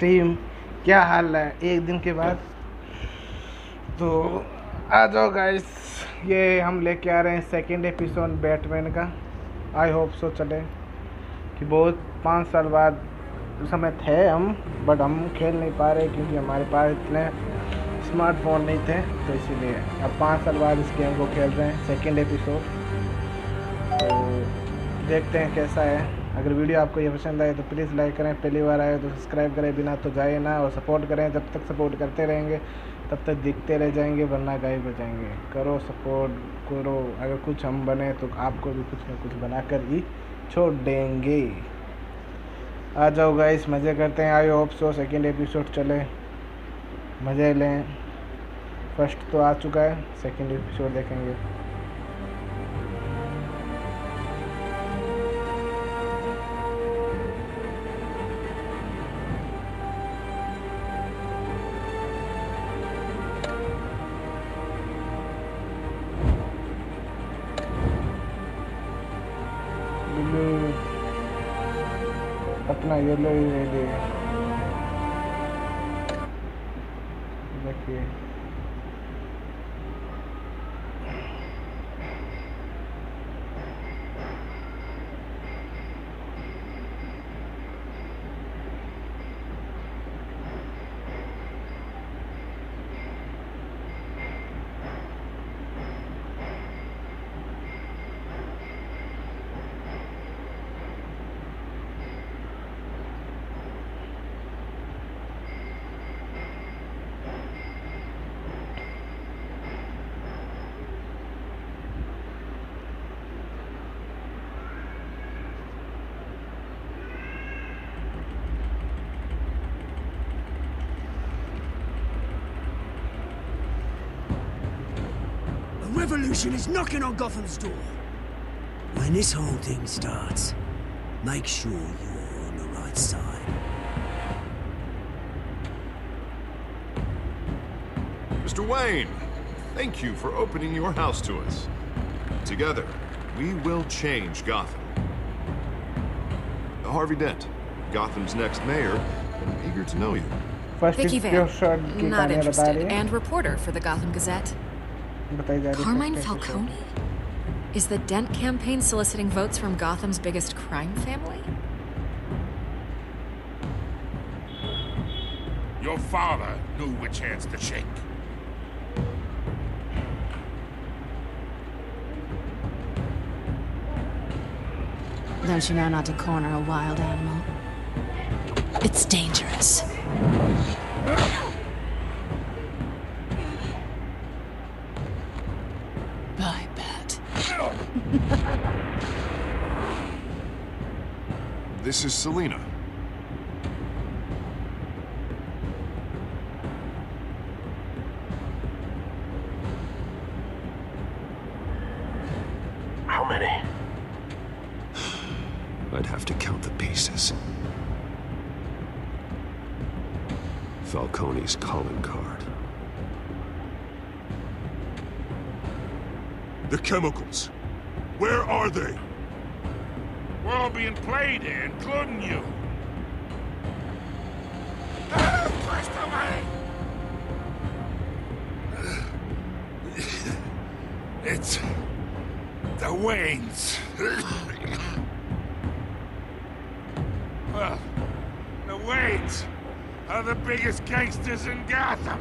Team, क्या हाल है एक दिन के बाद। तो आ जाओ गाइस, ये हम लेके आ रहे हैं सेकंड एपिसोड बैटमैन का। आई होप सो चले कि बहुत 5 साल बाद उस समय थे हम, बट हम खेल नहीं पा रहे क्योंकि हमारे पास इतने स्मार्टफोन नहीं थे, तो इसीलिए अब 5 साल बाद इस गेम को खेल रहे हैं सेकंड एपिसोड। तो देखते हैं कैसा है। अगर वीडियो आपको ये पसंद आए तो प्लीज़ लाइक करें, पहली बार आए तो सब्सक्राइब करें, बिना तो जाए ना, और सपोर्ट करें। जब तक सपोर्ट करते रहेंगे तब तक दिखते रह जाएंगे, वरना गायब हो जाएंगे। करो सपोर्ट करो, अगर कुछ हम बने तो आपको भी कुछ ना कुछ बनाकर ही छोड़ देंगे। आ जाओ गाइस, मज़े करते हैं। I hope so second episode चले, मज़े लें। फर्स्ट तो आ चुका है, सेकेंड एपिसोड देखेंगे। अपना येलो ही रेडी है, देखिए। Revolution is knocking on Gotham's door. When this whole thing starts, make sure you're on the right side. Mr. Wayne, thank you for opening your house to us. Together, we will change Gotham. Harvey Dent, Gotham's next mayor, and I'm eager to know you. Vicky Van, not interested, and reporter for the Gotham Gazette. Carmine Falcone? Is the Dent campaign soliciting votes from Gotham's biggest crime family? Your father knew which hands to shake. Don't you know not to corner a wild animal? It's dangerous. I bet. This is Selina. How many? I'd have to count the pieces. Falcone's calling card. The chemicals. Where are they? We're all being played here, including you. It's the Waynes. Well, the Waynes are the biggest gangsters in Gotham.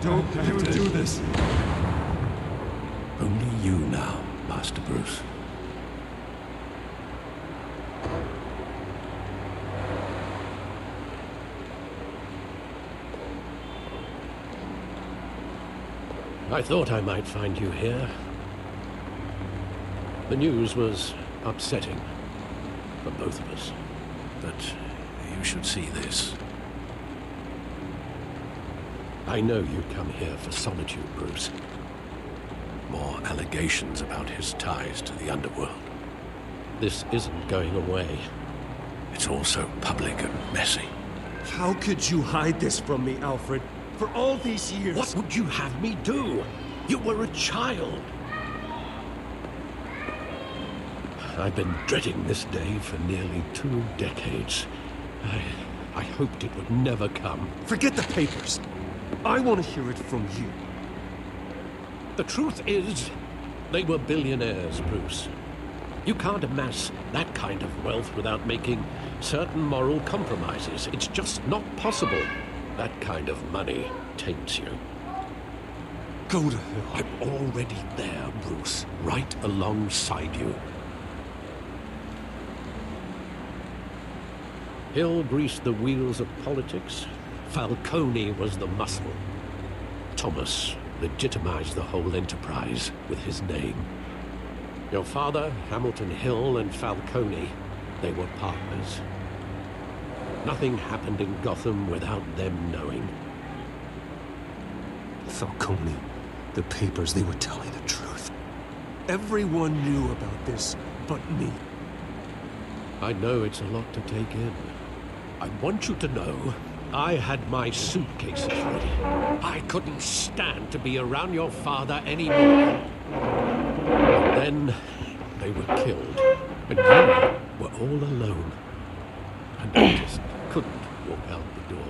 Don't let him do this. Only you now, Master Bruce. I thought I might find you here. The news was upsetting for both of us, but you should see this. I know you come here for solitude, Bruce. More allegations about his ties to the underworld. This isn't going away. It's also public and messy. How could you hide this from me, Alfred? For all these years... What would you have me do? You were a child. I've been dreading this day for nearly 2 decades. I hoped it would never come. Forget the papers. I want to hear it from you. The truth is, they were billionaires, Bruce. You can't amass that kind of wealth without making certain moral compromises. It's just not possible. That kind of money taints you. Go to hell. I'm already there, Bruce. Right alongside you. Hill greased the wheels of politics. Falcone was the muscle. Thomas legitimized the whole enterprise with his name. Your father, Hamilton Hill, and Falcone, they were partners. Nothing happened in Gotham without them knowing. Falcone, the papers, they were telling the truth. Everyone knew about this but me. I know it's a lot to take in. I want you to know I had my suitcases ready. I couldn't stand to be around your father anymore. But then they were killed, and you were all alone. And I just couldn't walk out the door.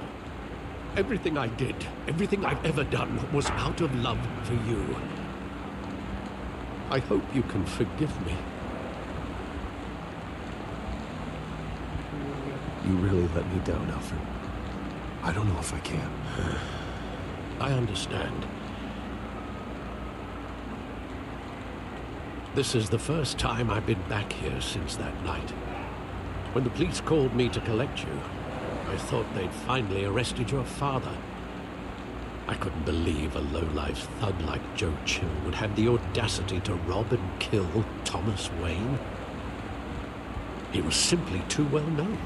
Everything I did, everything I've ever done, was out of love for you. I hope you can forgive me. You really let me down, Alfred. I don't know if I can. I understand. This is the first time I've been back here since that night. When the police called me to collect you, I thought they'd finally arrested your father. I couldn't believe a low-life thug like Joe Chill would have the audacity to rob and kill Thomas Wayne. He was simply too well known.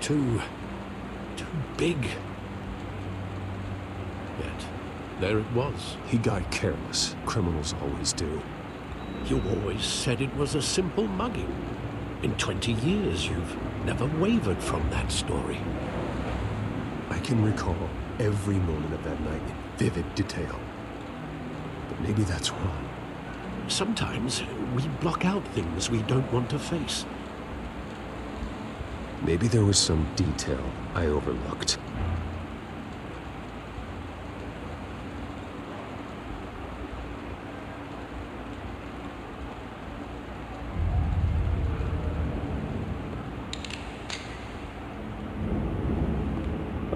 Too big. Yet, there it was. He got careless. Criminals always do. You always said it was a simple mugging. In 20 years, you've never wavered from that story. I can recall every moment of that night in vivid detail. But maybe that's wrong. Sometimes we block out things we don't want to face. Maybe there was some detail I overlooked.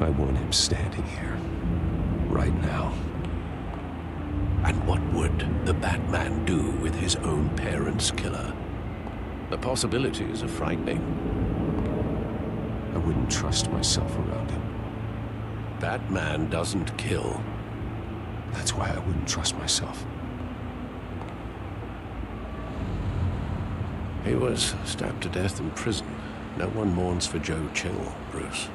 I want him standing here, right now. And what would the Batman do with his own parents' killer? The possibilities are frightening. I wouldn't trust myself around him. Batman doesn't kill. That's why I wouldn't trust myself. He was stabbed to death in prison. No one mourns for Joe Chill, Bruce.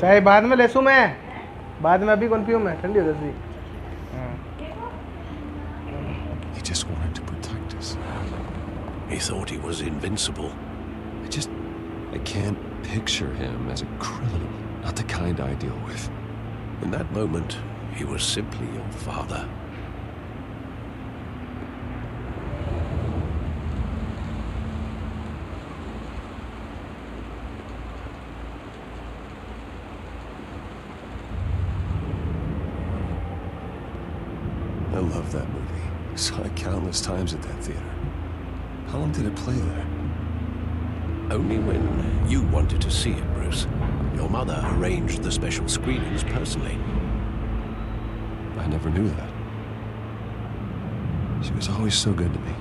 चाय बाद में लेसूं मैं बाद में अभी कौन पीऊं मैं ठंडी हो जाती He just wanted to protect us. He thought he was invincible. I can't picture him as a criminal. Not the kind I deal with. In that moment, he was simply your father. love that movie. Saw it countless times at that theater. How long did it play there? Only when you wanted to see it, Bruce. Your mother arranged the special screenings personally. I never knew that. She was always so good to me.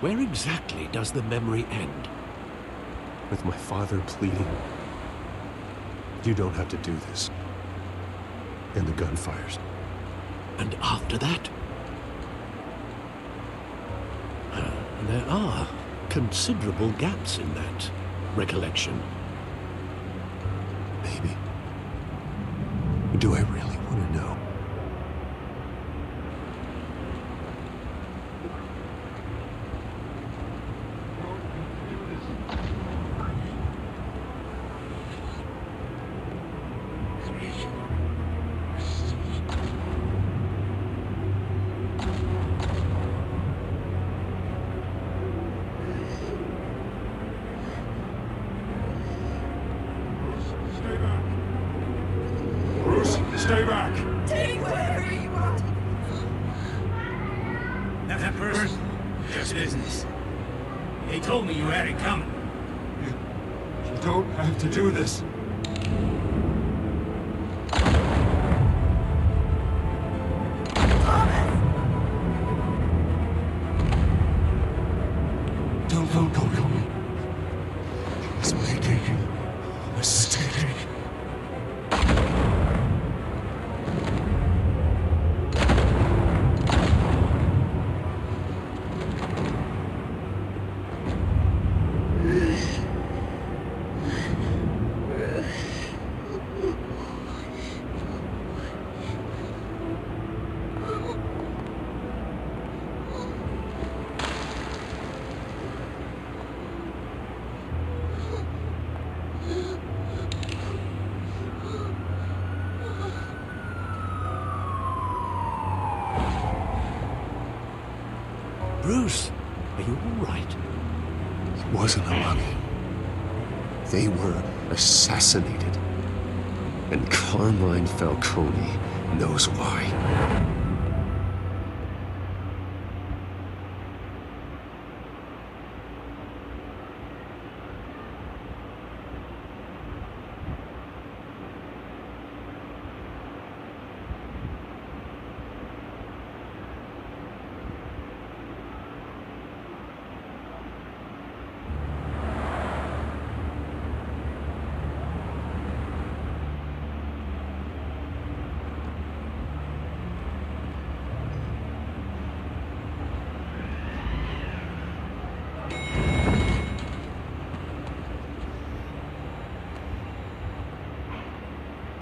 Where exactly does the memory end? With my father pleading, "You don't have to do this." And the gunfires. And after that? There are considerable gaps in that recollection. Maybe. Do I really want to know? Stay back! Take whatever you want. That person, just business. They told me you had it coming. You don't have to do this. Don't go. He's making a mistake. Bruce, are you all right? It wasn't a mummy. They were assassinated. And Carmine Falcone knows why.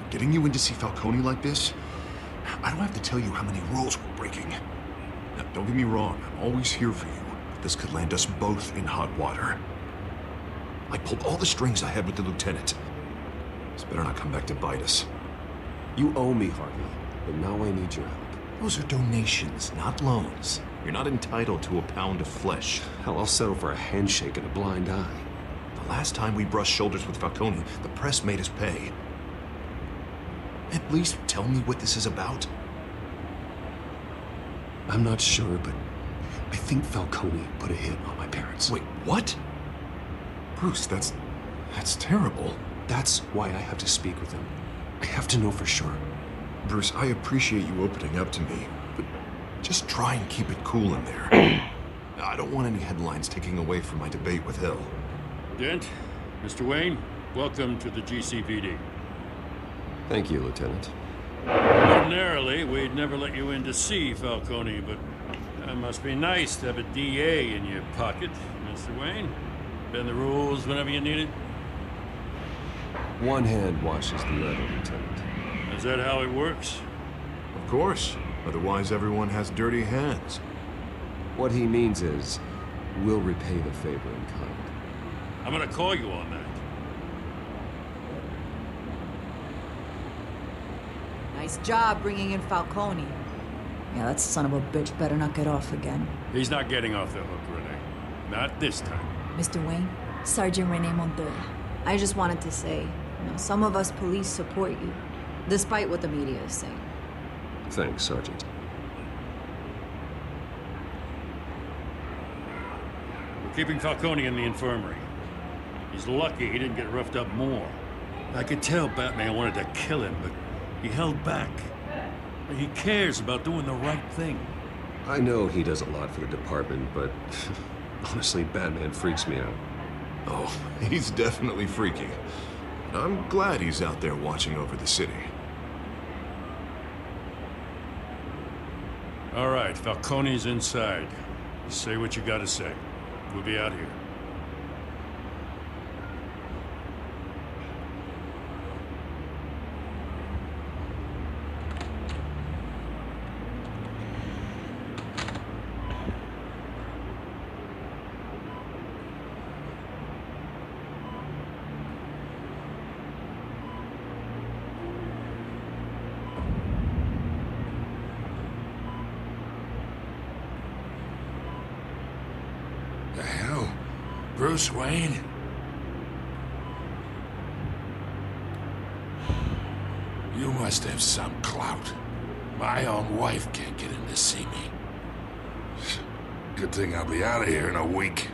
Getting you in to see Falcone like this? I don't have to tell you how many rules we're breaking. Now, don't get me wrong, I'm always here for you, but this could land us both in hot water. I pulled all the strings I had with the lieutenant. This better not come back to bite us. You owe me, Harvey, but now I need your help. Those are donations, not loans. You're not entitled to a pound of flesh. Hell, I'll settle for a handshake and a blind eye. The last time we brushed shoulders with Falcone, the press made us pay. At least tell me what this is about. I'm not sure, but I think Falcone put a hit on my parents. Wait, what? Bruce, that's terrible. That's why I have to speak with him. I have to know for sure. Bruce, I appreciate you opening up to me, but just try and keep it cool in there. I don't want any headlines taking away from my debate with Hill. Dent, Mr. Wayne, welcome to the GCPD. Thank you, Lieutenant. Ordinarily, we'd never let you in to see Falcone, but that must be nice to have a DA in your pocket, Mr. Wayne. Bend the rules whenever you need it. One hand washes the other, Lieutenant. Is that how it works? Of course. Otherwise, everyone has dirty hands. What he means is, we'll repay the favor in kind. I'm gonna call you on that. Nice job bringing in Falcone. Yeah, that son of a bitch better not get off again. He's not getting off the hook, Renee. Not this time. Mr. Wayne, Sergeant Renee Montoya. I just wanted to say, you know, some of us police support you, despite what the media is saying. Thanks, Sergeant. We're keeping Falcone in the infirmary. He's lucky he didn't get roughed up more. I could tell Batman wanted to kill him, but he held back. He cares about doing the right thing. I know he does a lot for the department, but honestly, Batman freaks me out. Oh, he's definitely freaky. I'm glad he's out there watching over the city. All right, Falcone's inside. Say what you gotta say. We'll be out here. The hell? Bruce Wayne? You must have some clout. My own wife can't get in to see me. Good thing I'll be out of here in a week.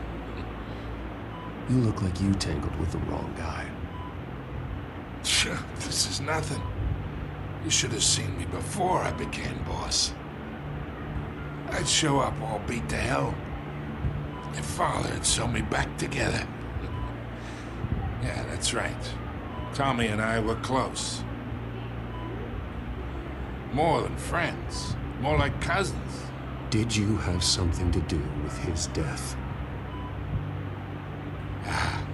You look like you tangled with the wrong guy. This is nothing. You should have seen me before I became boss. I'd show up all beat to hell. Your father had sewn me back together. Yeah, that's right. Tommy and I were close. More than friends. More like cousins. Did you have something to do with his death? Ah,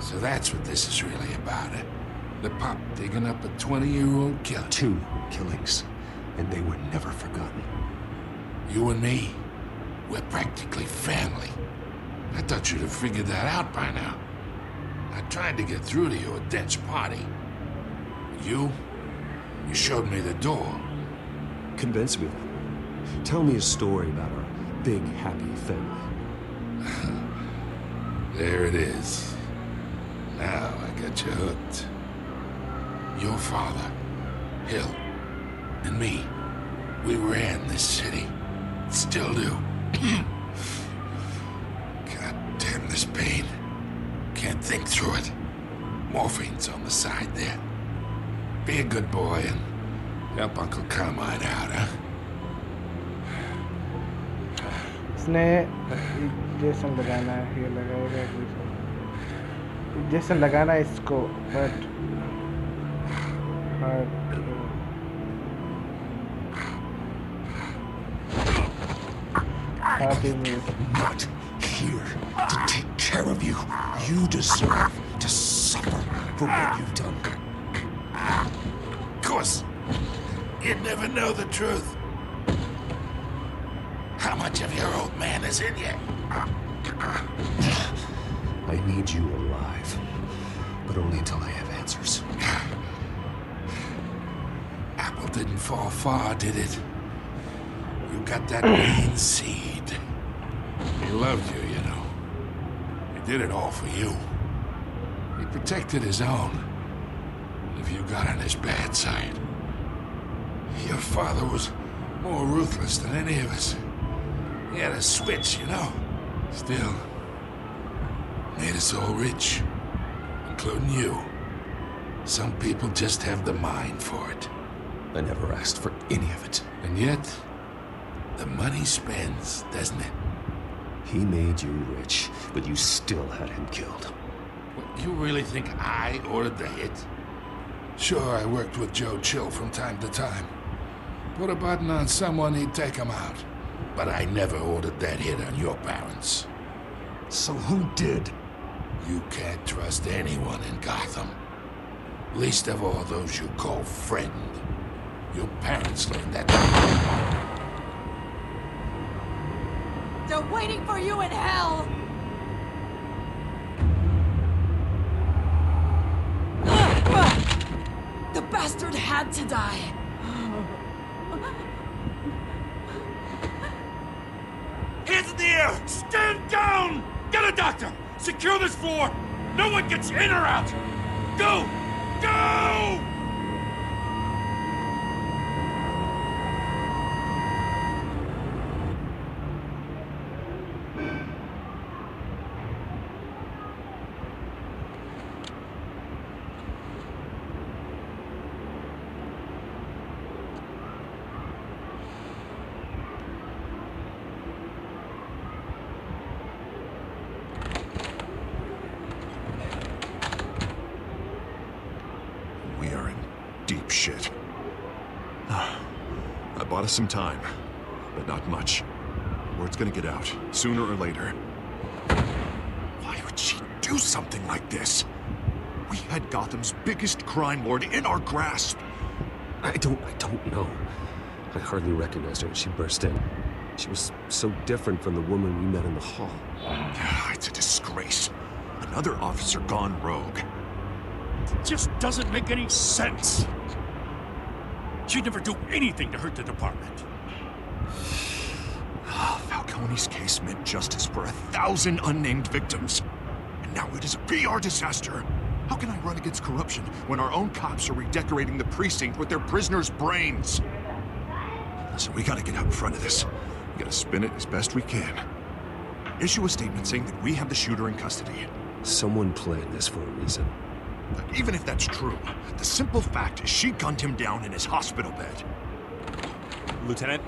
so that's what this is really about, eh? The pup digging up a 20-year-old killer. 2 killings, and they were never forgotten. You and me, we're practically family. I thought you'd have figured that out by now. I tried to get through to you at Dent's party. You showed me the door. Convince me then. Tell me a story about our big, happy family. There it is. Now I got you hooked. Your father, Hill, and me, we ran this city. Still do. God damn this pain. Can't think through it. Morphine's on the side there. Be a good boy and help Uncle Carmine out, huh? इसने injection लगाना है, ये लगाएगा injection लगाना है इसको, but Not here to take care of you. You deserve to suffer for what you've done. Of course, you'd never know the truth. How much of your old man is in you? I need you alive, but only until I have answers. Apple didn't fall far, did it? You got that green seed. He loved you, you know. He did it all for you. He protected his own. If you got on his bad side. Your father was more ruthless than any of us. He had a switch, you know. Still, made us all rich, including you. Some people just have the mind for it. I never asked for any of it. And yet, the money spends, doesn't it? He made you rich, but you still had him killed. What, you really think I ordered the hit? Sure, I worked with Joe Chill from time to time. Put a button on someone, he'd take him out. But I never ordered that hit on your parents. So who did? You can't trust anyone in Gotham. Least of all those you call friend. Your parents learned that. They're waiting for you in hell! The bastard had to die! the air! Stand down! Get a doctor! Secure this floor! No one gets in or out! Go! Go! Shit. I bought us some time, but not much. Word's gonna get out, sooner or later. Why would she do something like this? We had Gotham's biggest crime lord in our grasp. I don't know. I hardly recognized her when she burst in. She was so different from the woman we met in the hall. It's a disgrace. Another officer gone rogue. It just doesn't make any sense. She'd never do anything to hurt the department. Falcone's case meant justice for 1,000 unnamed victims. And now it is a PR disaster. How can I run against corruption when our own cops are redecorating the precinct with their prisoners' brains? Listen, we gotta get out in front of this. We gotta spin it as best we can. Issue a statement saying that we have the shooter in custody. Someone planned this for a reason. But even if that's true, the simple fact is she gunned him down in his hospital bed. Lieutenant,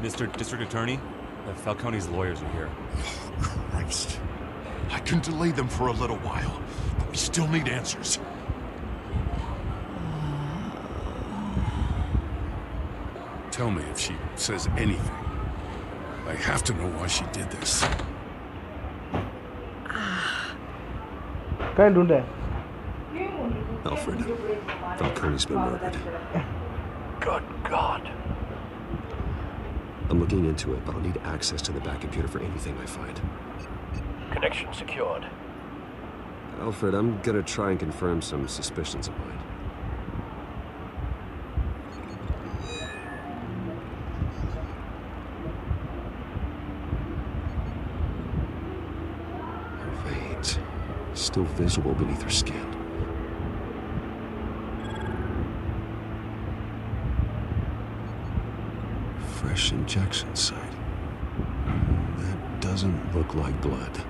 Mr. District Attorney, Falcone's lawyers are here. Oh, Christ. I can delay them for a little while, but we still need answers. Tell me if she says anything. I have to know why she did this. क्या ढूंढे? Alfred, Falcone's been murdered. Good God. I'm looking into it, but I'll need access to the back computer for anything I find. Connection secured. Alfred, I'm gonna try and confirm some suspicions of mine. Her veins, still visible beneath her skin. Fresh injection site. That doesn't look like blood.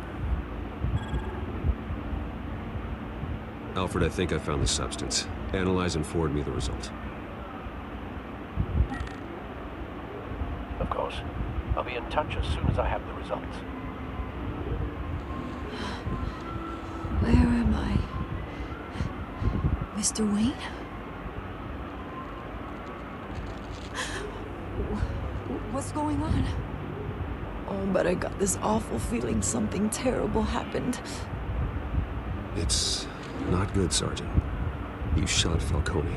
Alfred, I think I found the substance. Analyze and forward me the result. Of course. I'll be in touch as soon as I have the results. Where am I? Mr. Wayne? What's going on? Oh, but I got this awful feeling something terrible happened. It's not good, Sergeant. You shot Falcone.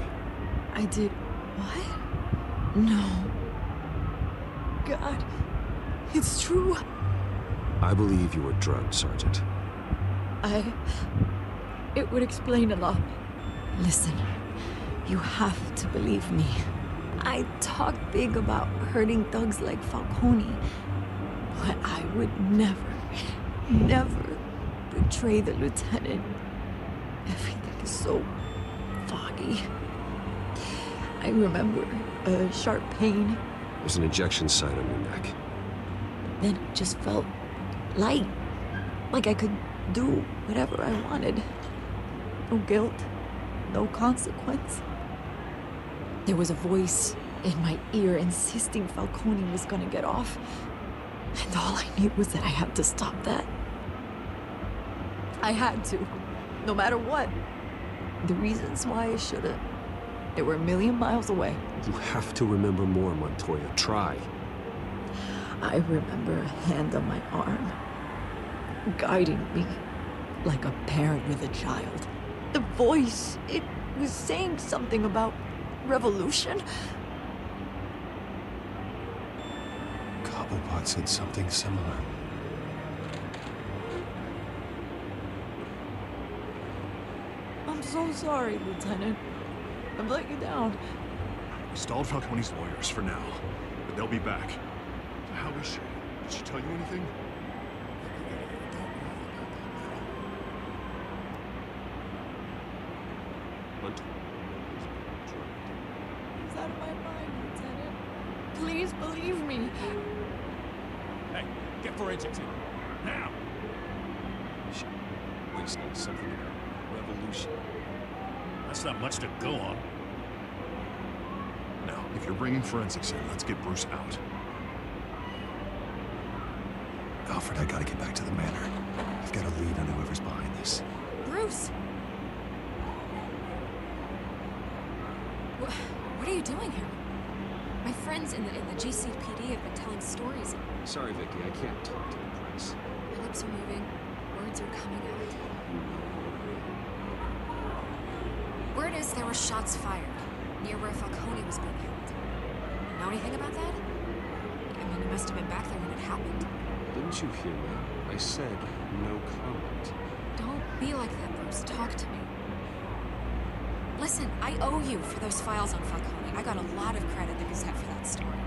I did what? No. God, it's true. I believe you were drugged, Sergeant. It would explain a lot. Listen, you have to believe me. I talk big about hurting thugs like Falcone, but I would never betray the lieutenant. Everything is so foggy. I remember a sharp pain. There's an injection site on your neck. Then it just felt light, like I could do whatever I wanted. No guilt, no consequence. There was a voice in my ear insisting Falcone was gonna get off. And all I knew was that I had to stop that. I had to, no matter what. The reasons why I should've, they were a million miles away. You have to remember more, Montoya. Try. I remember a hand on my arm, guiding me like a parent with a child. The voice, it was saying something about revolution. Cobblepot said something similar. I'm so sorry, Lieutenant. I've let you down. We stalled Falcone's lawyers for now, but they'll be back. How is she? Did she tell you anything? He's out of my mind, Lieutenant. Please believe me. Hey, get forensics in. Now! She wasted something about revolution. That's not much to go on. Now, if you're bringing forensics in, let's get Bruce out. Alfred, I gotta get back to the manor. I've got a lead on whoever's behind this. Bruce! What are you doing here? My friends in the GCPD have been telling stories. Sorry, Vicky, I can't talk to the press. My lips are moving. Words are coming out. Word is there were shots fired near where Falcone was being held. Know anything about that? I mean, you must have been back there when it happened. Didn't you hear me? I said no comment. Don't be like that, Bruce. Talk to me. Listen, I owe you for those files on Falcone. I got a lot of credit at the Gazette for that story.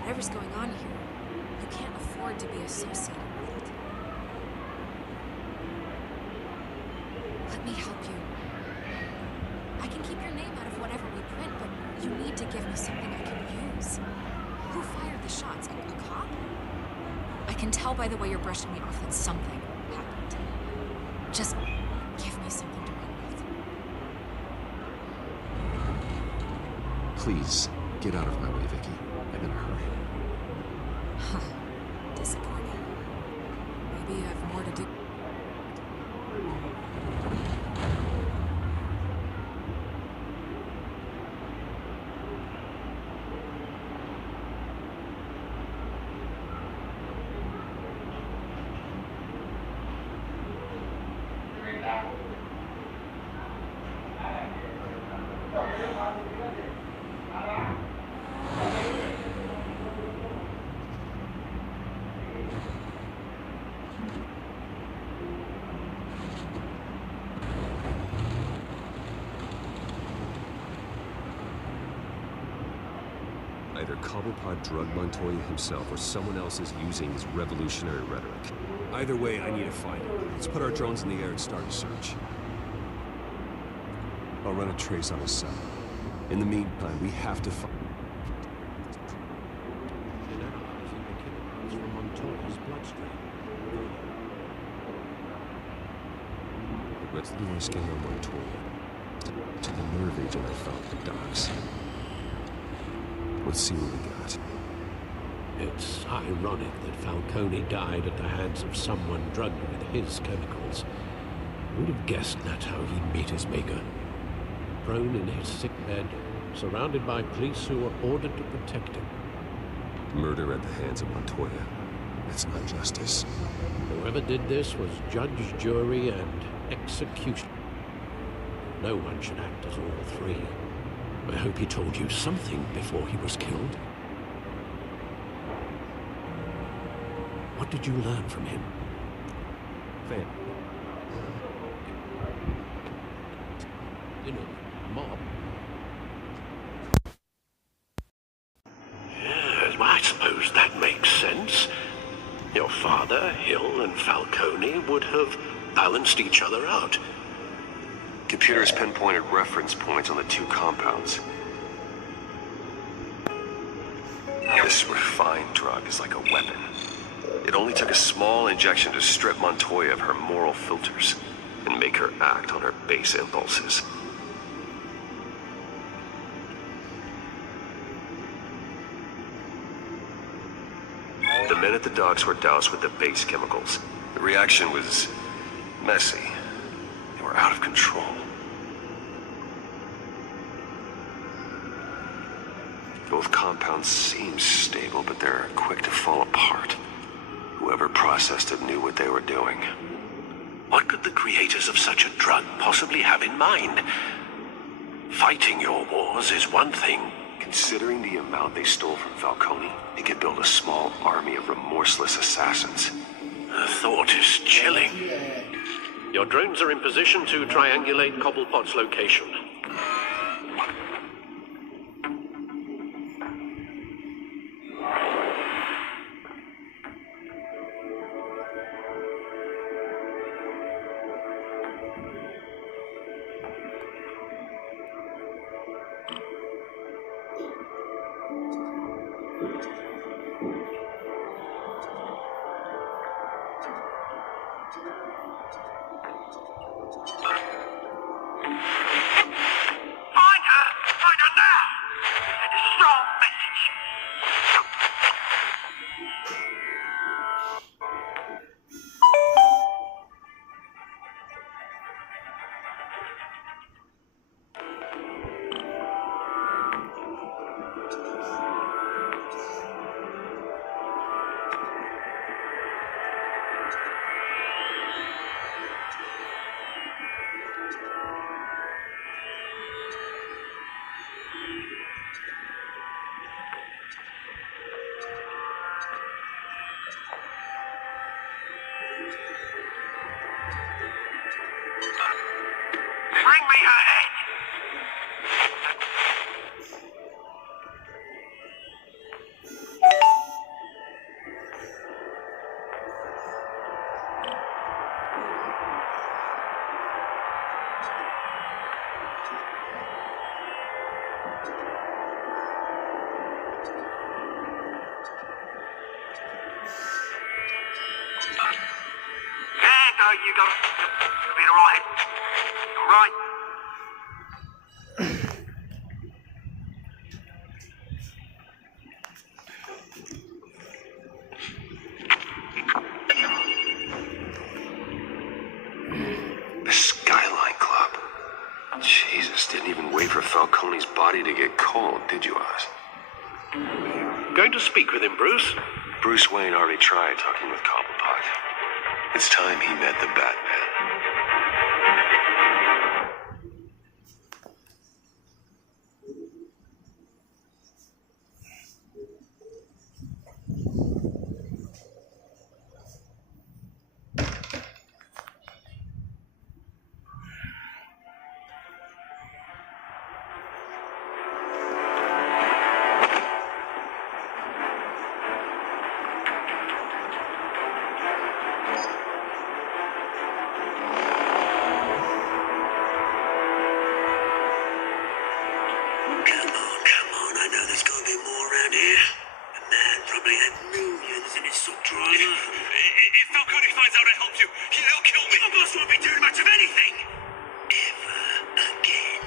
Whatever's going on here, you can't afford to be associated with it. Let me help you. I can keep your name out of whatever we print, but you need to give me something I can use. Who fired the shots? A cop? I can tell by the way you're brushing me off that something happened. Just give me something to run with. Please, get out of my way, Vicky. I'm in a hurry. Huh. Disappointing. Maybe I have more to do. Either Cobblepot drugged Montoya himself or someone else is using his revolutionary rhetoric. Either way, I need to find him. Let's put our drones in the air and start a search. I'll run a trace on his cell. In the meantime, we have to find... From Montoya's bloodstream. Let's do our scan on Montoya. To the nerve agent I found at the docks. Let's see what we got. It's ironic that Falcone died at the hands of someone drugged with his chemicals. Who'd have guessed that's how he'd meet his maker? Prone in his sick bed, surrounded by police who were ordered to protect him. Murder at the hands of Montoya. That's not justice. Whoever did this was judge, jury, and execution. No one should act as all three. I hope he told you something before he was killed. What did you learn from him? Fan. You know, mob. Yes, well, I suppose that makes sense. Your father, Hill, and Falcone would have balanced each other out. Computers pinpointed reference points on the two compounds. This refined drug is like a weapon. It only took a small injection to strip Montoya of her moral filters and make her act on her base impulses. The men at the docks were doused with the base chemicals. The reaction was messy. They were out of control. Both compounds seem stable, but they're quick to fall apart. Whoever processed it knew what they were doing. What could the creators of such a drug possibly have in mind? Fighting your wars is one thing. Considering the amount they stole from Falcone, they could build a small army of remorseless assassins. The thought is chilling. Your drones are in position to triangulate Cobblepot's location. her head. You go. You'll be all right. All right. The Skyline Club. Jesus, didn't even wait for Falcone's body to get cold, did you, Oz? Going to speak with him, Bruce? Bruce Wayne already tried talking with Cobblepot. It's time he met the Batman. If Falcone finds out I helped you, he'll kill me. My boss won't be doing much of anything. Ever again.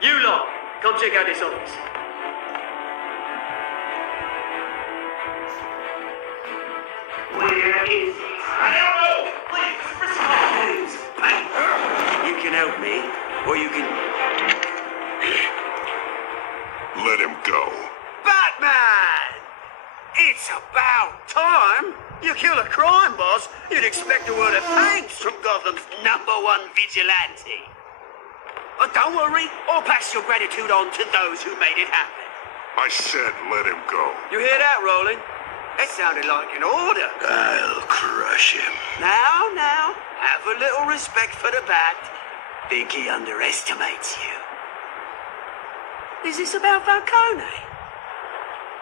You lot, come check out this office. Where is he? I don't know! Please, please, you can help me, or you can... Let him go. Batman! It's about time! You kill a crime boss, you'd expect a word of thanks from Gotham's #1 vigilante. But don't worry, I'll pass your gratitude on to those who made it happen. I said let him go. You hear that, Roland? That sounded like an order. I'll crush him. Now, have a little respect for the Bat. Think he underestimates you. Is this about Falcone?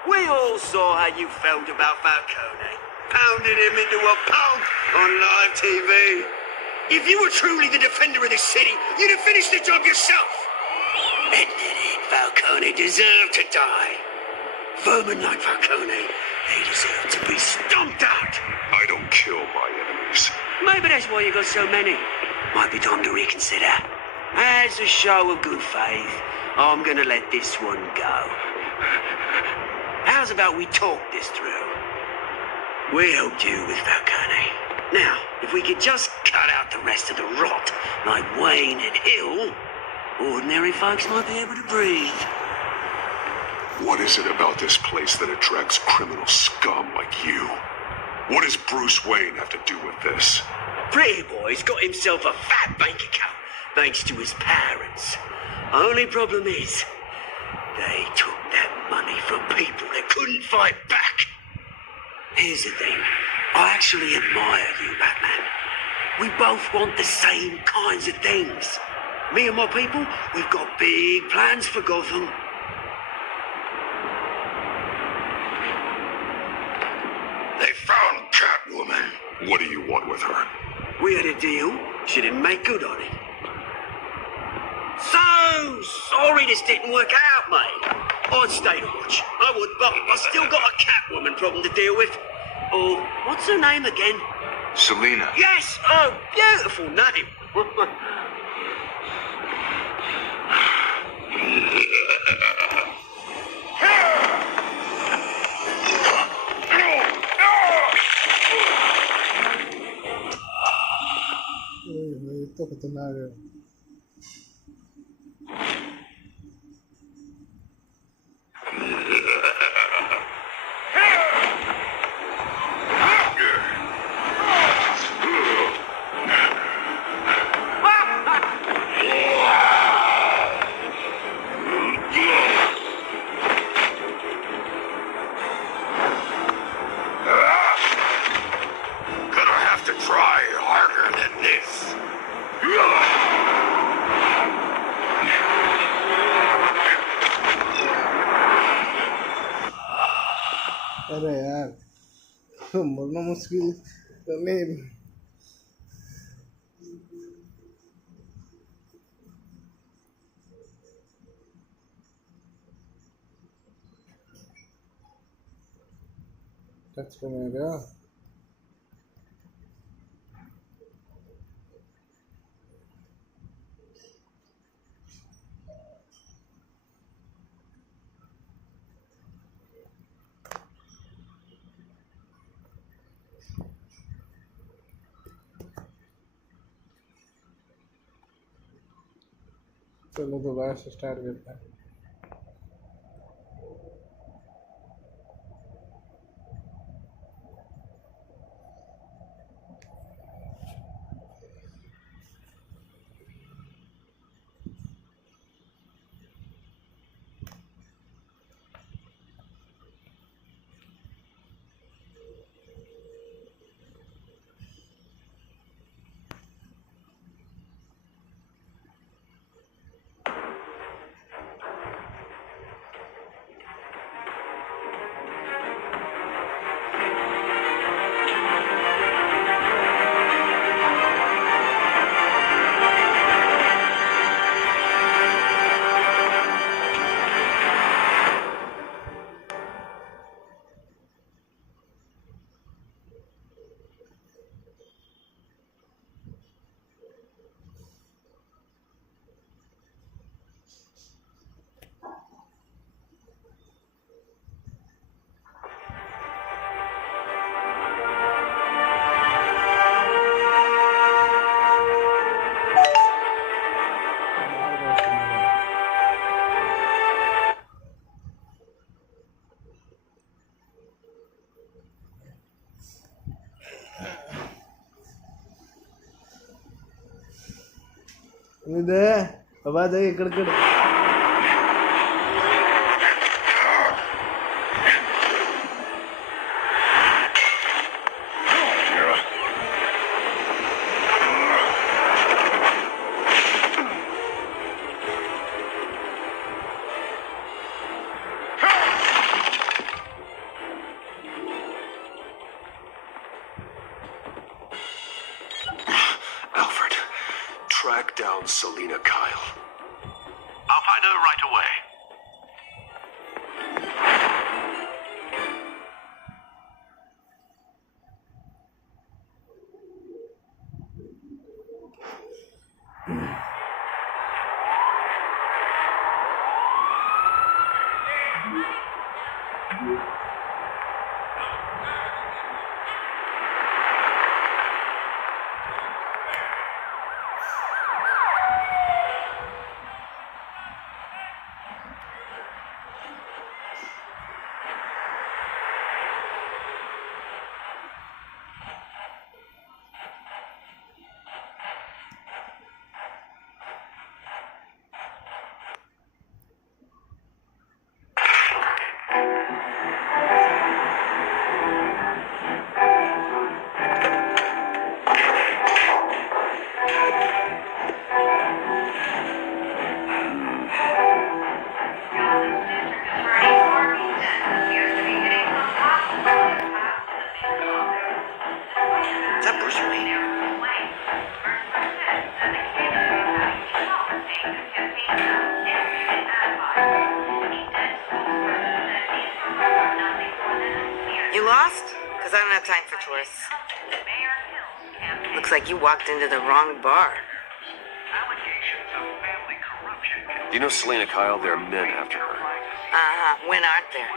We all saw how you felt about Falcone. Pounding him into a pulp on live TV. If you were truly the defender of this city, you'd have finished the job yourself. Admit it, Falcone deserved to die. Vermin like Falcone, they deserve to be stomped out. I don't kill my enemies. Maybe that's why you got so many. Might be time to reconsider. As a show of good faith, I'm gonna let this one go. How's about we talk this through? We helped you with Falcone. Now, if we could just cut out the rest of the rot, like Wayne and Hill, ordinary folks might be able to breathe. What is it about this place that attracts criminal scum like you? What does Bruce Wayne have to do with this? Pretty boy's got himself a fat bank account, thanks to his parents. Only problem is, they took that money from people that couldn't fight back. Here's the thing. I actually admire you, Batman. We both want the same kinds of things. Me and my people, we've got big plans for Gotham. They found Catwoman. What do you want with her? We had a deal. She didn't make good on it. So sorry this didn't work out, mate. I'd stay to watch. I would, but I still got a Catwoman problem to deal with. Oh, what's her name again? Selina. Yes! Oh, beautiful name. तो खतरनाक है बोलना मुश्किल तो नहीं touch करेगा चलो दोबारा से स्टार्ट करते हैं इधर आवाज आई कड़कड़ Track down Selina Kyle. I'll find her right away. Time for tourists. Looks like you walked into the wrong bar. You know Selina Kyle? There are men after her. Uh-huh. When aren't there?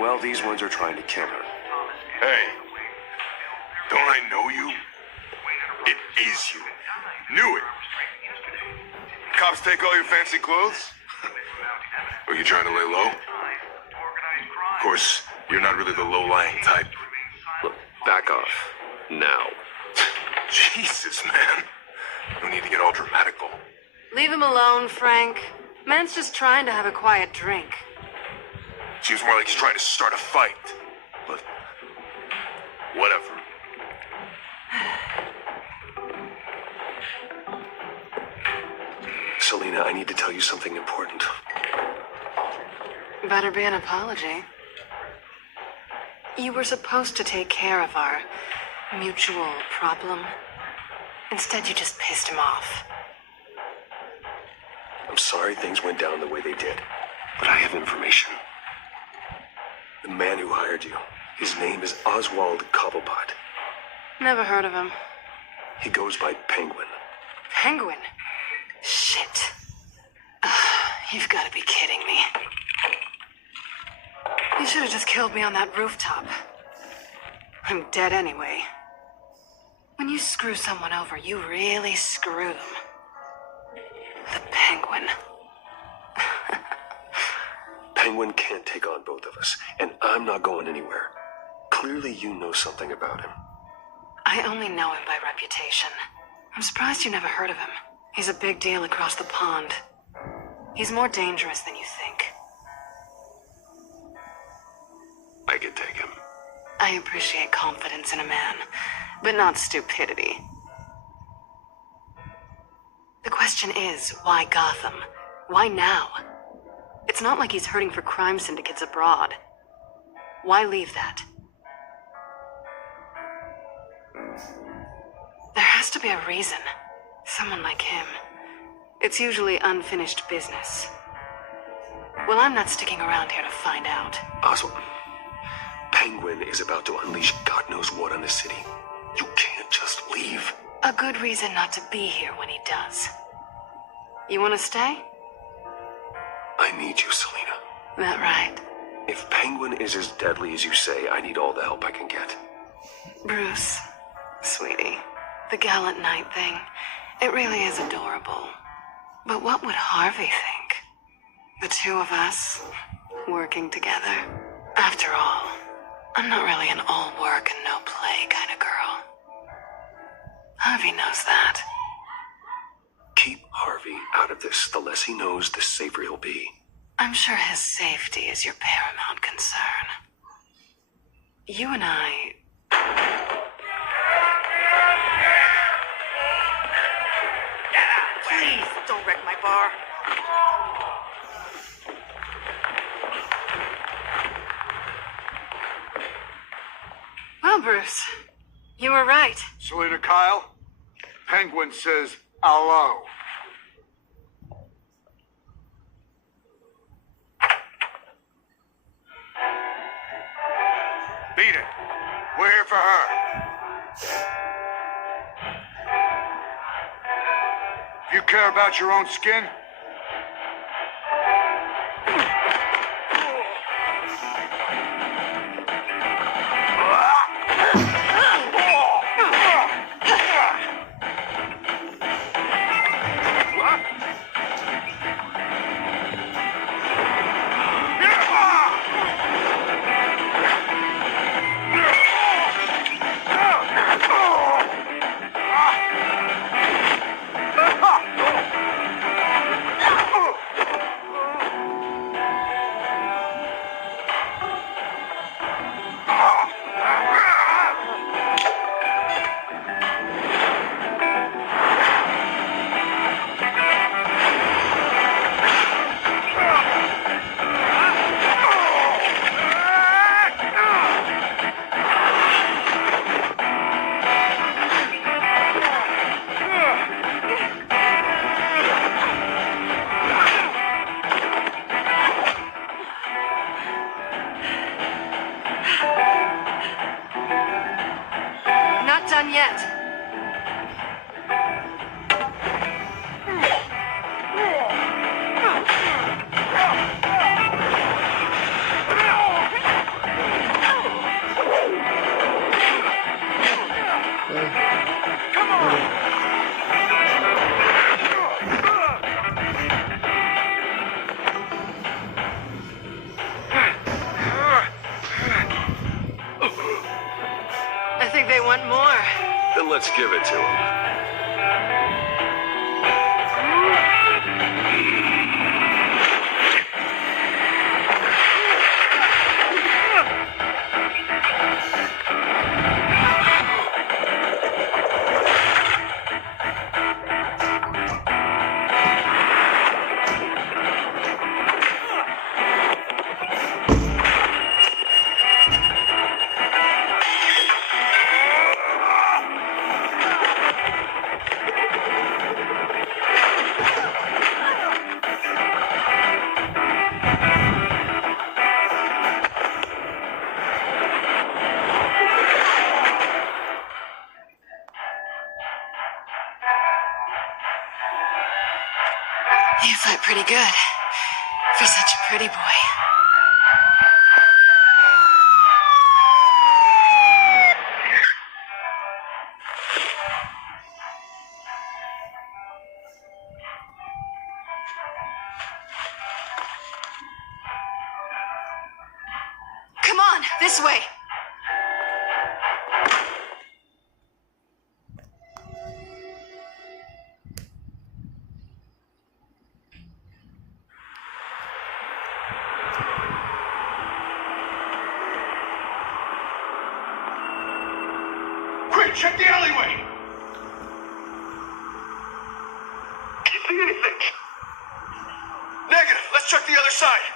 Well, these ones are trying to kill her. Hey, don't I know you? It is you. Knew it. Cops take all your fancy clothes? Are you trying to lay low? Of course, you're not really the low-lying type. Look, back off. Now. Jesus, man. No need to get all dramatical. Leave him alone, Frank. Man's just trying to have a quiet drink. Seems more like he's trying to start a fight. But whatever. Selina, I need to tell you something important. Better be an apology. You were supposed to take care of our mutual problem. Instead, you just pissed him off. I'm sorry things went down the way they did, but I have information. The man who hired you, his name is Oswald Cobblepot. Never heard of him. He goes by Penguin. Penguin? Shit. You've got to be kidding me. You should have just killed me on that rooftop. I'm dead anyway. When you screw someone over, you really screw them. The Penguin. Penguin can't take on both of us, and I'm not going anywhere. Clearly you know something about him. I only know him by reputation. I'm surprised you never heard of him. He's a big deal across the pond. He's more dangerous than you think. I could take him. I appreciate confidence in a man, but not stupidity. The question is, why Gotham? Why now? It's not like he's hurting for crime syndicates abroad. Why leave that? There has to be a reason. Someone like him. It's usually unfinished business. Well, I'm not sticking around here to find out. Oswald, Penguin is about to unleash God knows what on the city. You can't just leave. A good reason not to be here when he does. You want to stay? I need you, Selina. That right? If Penguin is as deadly as you say, I need all the help I can get. Bruce, sweetie, the gallant knight thing, it really is adorable. But what would Harvey think? The two of us, working together. After all, I'm not really an all work and no play kind of girl. Harvey knows that. Keep Harvey out of this. The less he knows, the safer he'll be. I'm sure his safety is your paramount concern. You and I... Please, don't wreck my bar. Well, Bruce, you were right. Selina Kyle, Penguin says hello. Beat it. We're here for her. If you care about your own skin, You fight pretty good for such a pretty boy. Come on, this way. Quick, check the alleyway! You see anything? Negative. Let's check the other side.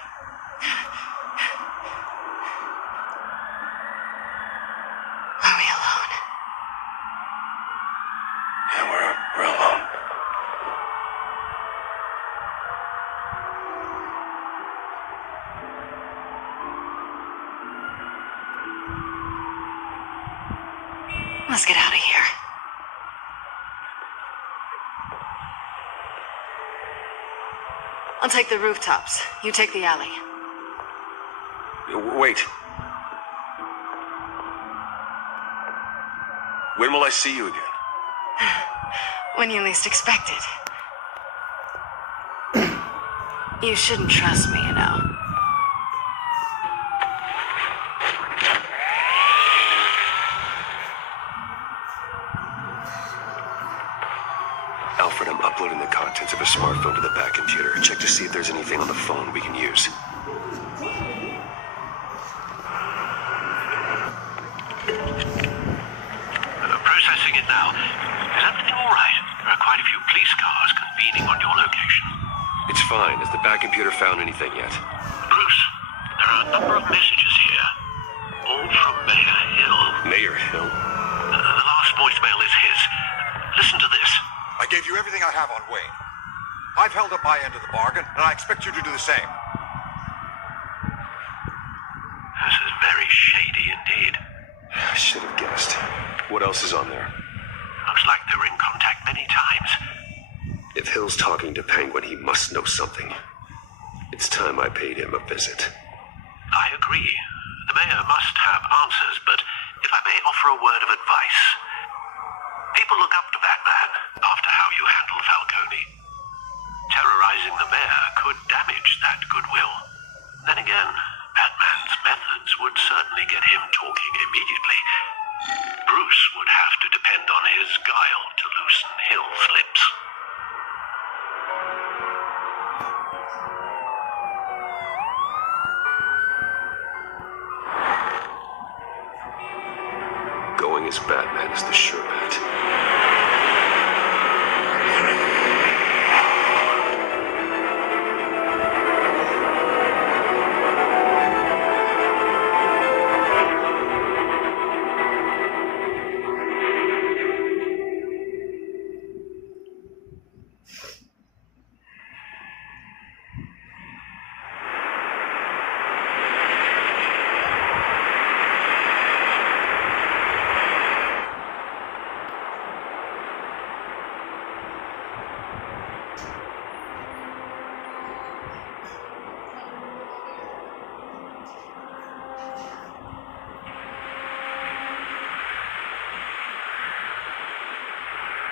Are we alone? Yeah, we're alone. Let's get out of here. I'll take the rooftops. You take the alley. Wait. When will I see you again? When you least expect it. You shouldn't trust me, you know. Alfred, I'm uploading the contents of a smartphone to the back computer. Check to see if there's anything on the phone we can use. Processing it now. Is everything all right? There are quite a few police cars convening on your location. It's fine. Has the back computer found anything yet? Bruce, there are a number of messages here. All from Mayor Hill. Mayor Hill? The last voicemail is his. Listen to this. I gave you everything I have on Wayne. I've held up my end of the bargain, and I expect you to do the same. This is very shady indeed. I should have guessed. What else is on there? Looks like they were in contact many times. If Hill's talking to Penguin, he must know something. It's time I paid him a visit. I agree. The mayor must have answers, but if I may offer a word of advice. People look up to Batman after how you handle Falcone. Terrorizing the mayor could damage that goodwill. Then again, Batman's methods would certainly get him talking immediately. Bruce would have to depend on his guile to loosen Hill's lips. Going as Batman is the sure bet.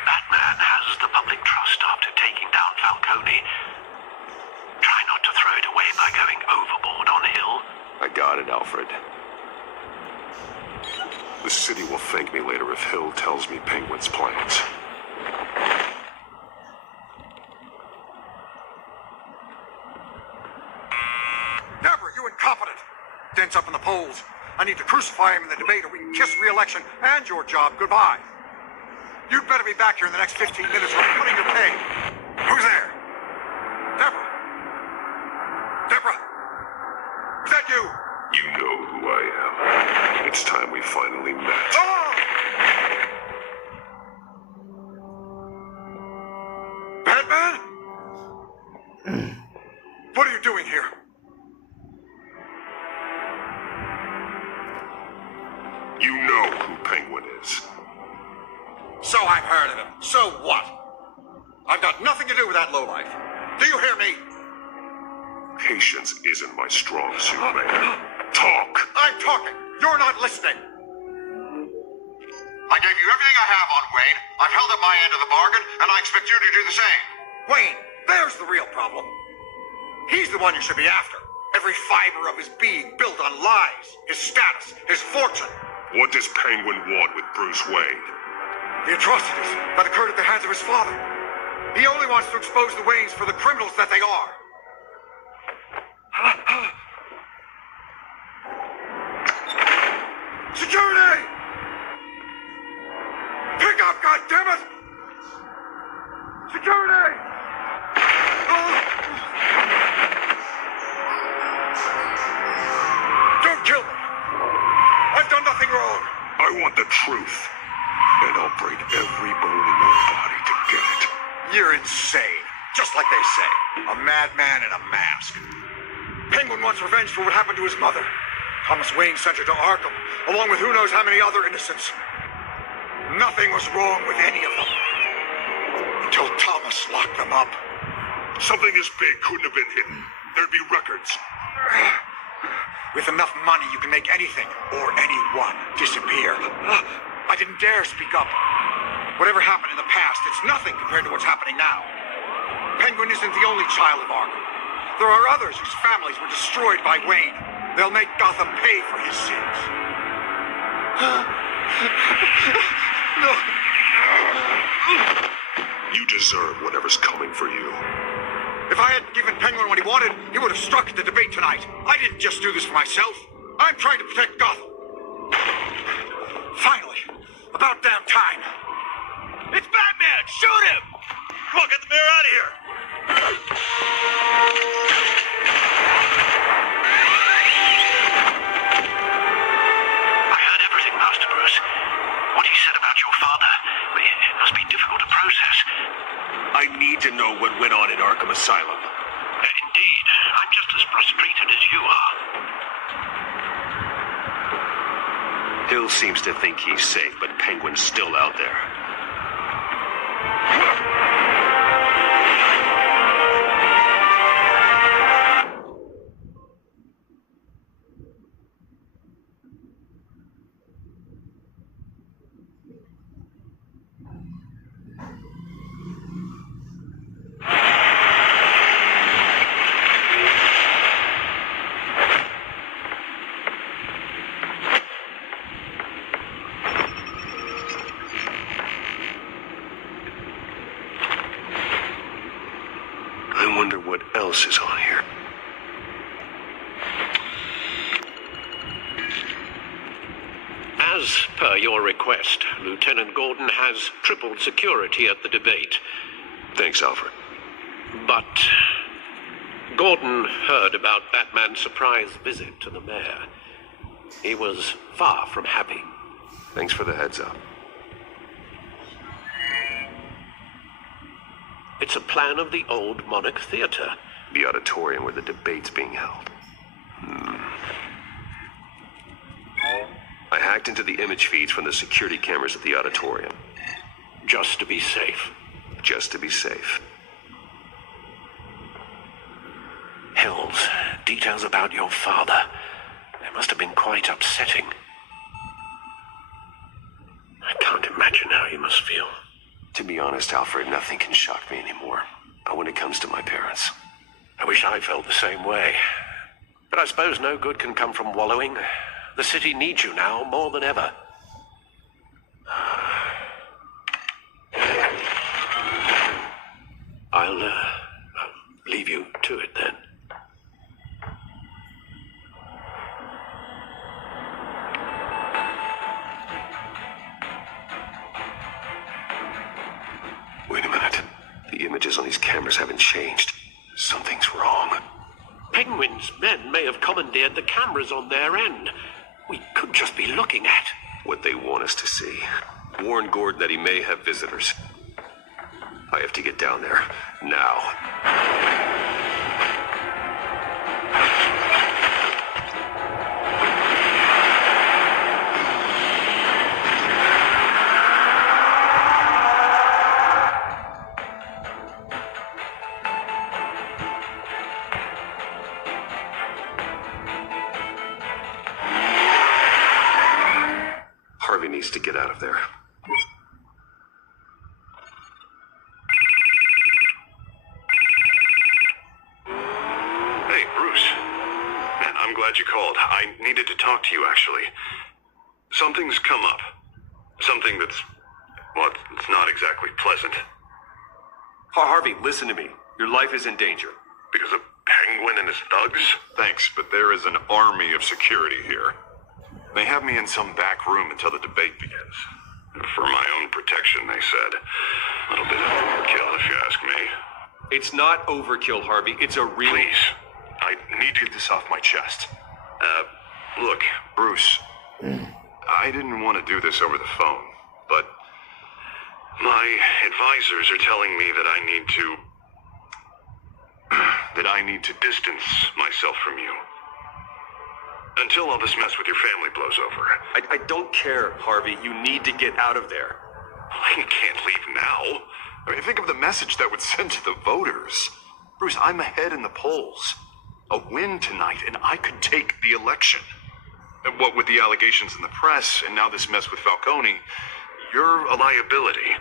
Batman has the public trust after taking down Falcone. Try not to throw it away by going overboard on Hill. I got it, Alfred. The city will thank me later if Hill tells me Penguin's plans. Deborah, you incompetent! Dent's up in the polls. I need to crucify him in the debate or we can kiss re-election and your job goodbye. You'd better be back here in the next 15 minutes or I'm cutting your pay. Who's there? Deborah? Deborah? Is that you? You know who I am. It's time we finally met. Ah! Batman? What are you doing here? You know who Penguin is. So I've heard of him. So what? I've got nothing to do with that lowlife. Do you hear me? Patience isn't my strong suit, man. Talk! I'm talking. You're not listening. I gave you everything I have on Wayne. I've held up my end of the bargain, and I expect you to do the same. Wayne, there's the real problem. He's the one you should be after. Every fiber of his being built on lies, his status, his fortune. What does Penguin want with Bruce Wayne? The atrocities that occurred at the hands of his father. He only wants to expose the Waynes for the criminals that they are. Security! Pick up, goddammit! Security! Don't kill me! I've done nothing wrong! I want the truth. And I'll break every bone in your body to get it. You're insane. Just like they say. A madman in a mask. Penguin wants revenge for what happened to his mother. Thomas Wayne sent her to Arkham, along with who knows how many other innocents. Nothing was wrong with any of them. Until Thomas locked them up. Something this big couldn't have been hidden. There'd be records. With enough money, you can make anything, or anyone, disappear. I didn't dare speak up. Whatever happened in the past, it's nothing compared to what's happening now. Penguin isn't the only child of Arkham. There are others whose families were destroyed by Wayne. They'll make Gotham pay for his sins. No. You deserve whatever's coming for you. If I hadn't given Penguin what he wanted, he would have struck at the debate tonight. I didn't just do this for myself. I'm trying to protect Gotham. Finally. About damn time. It's Batman! Shoot him! Come on, get the mayor out of here! I heard everything, Master Bruce. What he said about your father. It must be difficult to process. I need to know what went on in Arkham Asylum. Indeed. I'm just as frustrated as you are. Hill seems to think he's safe, but Penguin's still out there. I wonder what else is on here. As per your request, Lieutenant Gordon has tripled security at the debate. Thanks, Alfred. But Gordon heard about Batman's surprise visit to the mayor. He was far from happy. Thanks for the heads up. It's a plan of the old Monarch Theater. The auditorium where the debate's being held. I hacked into the image feeds from the security cameras at the auditorium. Just to be safe. Just to be safe. Hills, details about your father. They must have been quite upsetting. I can't imagine how you must feel. To be honest, Alfred, nothing can shock me anymore. Not when it comes to my parents. I wish I felt the same way. But I suppose no good can come from wallowing. The city needs you now more than ever. I'll leave you to it then. Wait a minute. The images on these cameras haven't changed. Something's wrong. Penguin's men may have commandeered the cameras on their end. We could just be looking at what they want us to see. Warn Gordon that he may have visitors. I have to get down there. Now. ways to get out of there. Hey, Bruce. Man, I'm glad you called. I needed to talk to you, actually. Something's come up. Something that's, well, it's not exactly pleasant. Harvey, listen to me. Your life is in danger. Because of Penguin and his thugs? Thanks, but there is an army of security here. They have me in some back room until the debate begins. For my own protection, they said. A little bit of overkill, if you ask me. It's not overkill, Harvey. It's a real... Please, I need to get this off my chest. Look, Bruce, I didn't want to do this over the phone, but my advisors are telling me that I need to distance myself from you. Until all this mess with your family blows over. I don't care, Harvey. You need to get out of there. You can't leave now. I mean, think of the message that would send to the voters. Bruce, I'm ahead in the polls. A win tonight, and I could take the election. And what with the allegations in the press, and now this mess with Falcone, You're a liability.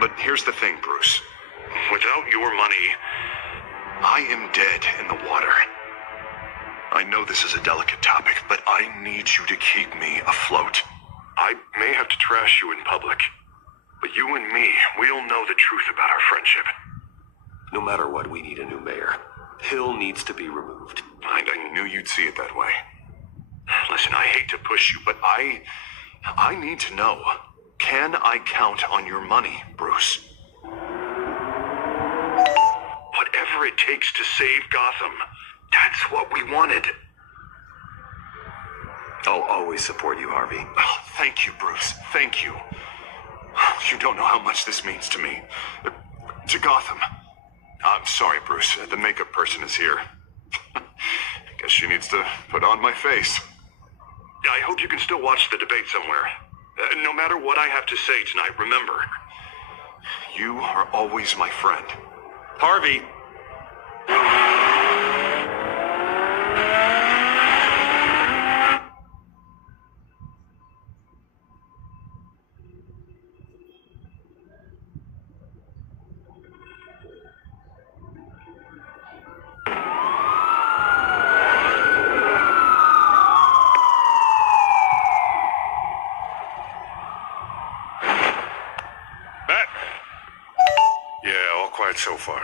But here's the thing, Bruce. Without your money, I am dead in the water. I know this is a delicate topic, but I need you to keep me afloat. I may have to trash you in public, but you and me, we'll know the truth about our friendship. No matter what, we need a new mayor. Hill needs to be removed. I knew you'd see it that way. Listen, I hate to push you, but I need to know. Can I count on your money, Bruce? Whatever it takes to save Gotham, that's what we wanted. I'll always support you, Harvey. Oh, thank you, Bruce. Thank you. You don't know how much this means to me. To Gotham. I'm sorry, Bruce. The makeup person is here. I guess she needs to put on my face. I hope you can still watch the debate somewhere. No matter what I have to say tonight, remember. You are always my friend. Harvey! So far.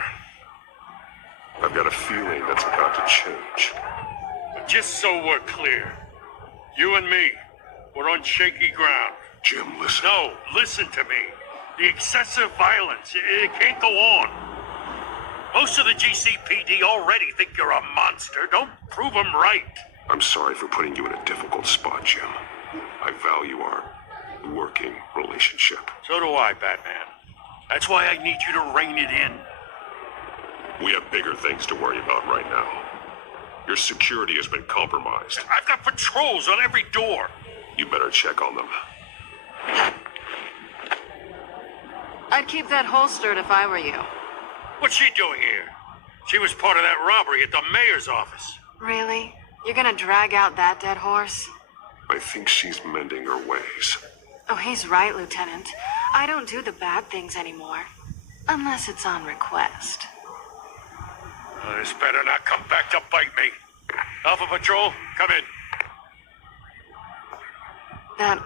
I've got a feeling that's about to change. Just so we're clear, you and me, we're on shaky ground. Jim, listen. No, listen to me. The excessive violence, it can't go on. Most of the GCPD already think you're a monster. Don't prove them right. I'm sorry for putting you in a difficult spot, Jim. I value our working relationship. So do I, Batman. That's why I need you to rein it in. We have bigger things to worry about right now. Your security has been compromised. I've got patrols on every door. You better check on them. I'd keep that holstered if I were you. What's she doing here? She was part of that robbery at the mayor's office. Really? You're gonna drag out that dead horse? I think she's mending her ways. Oh, he's right, Lieutenant. I don't do the bad things anymore. Unless it's on request. This better not come back to bite me. Alpha Patrol, come in. That,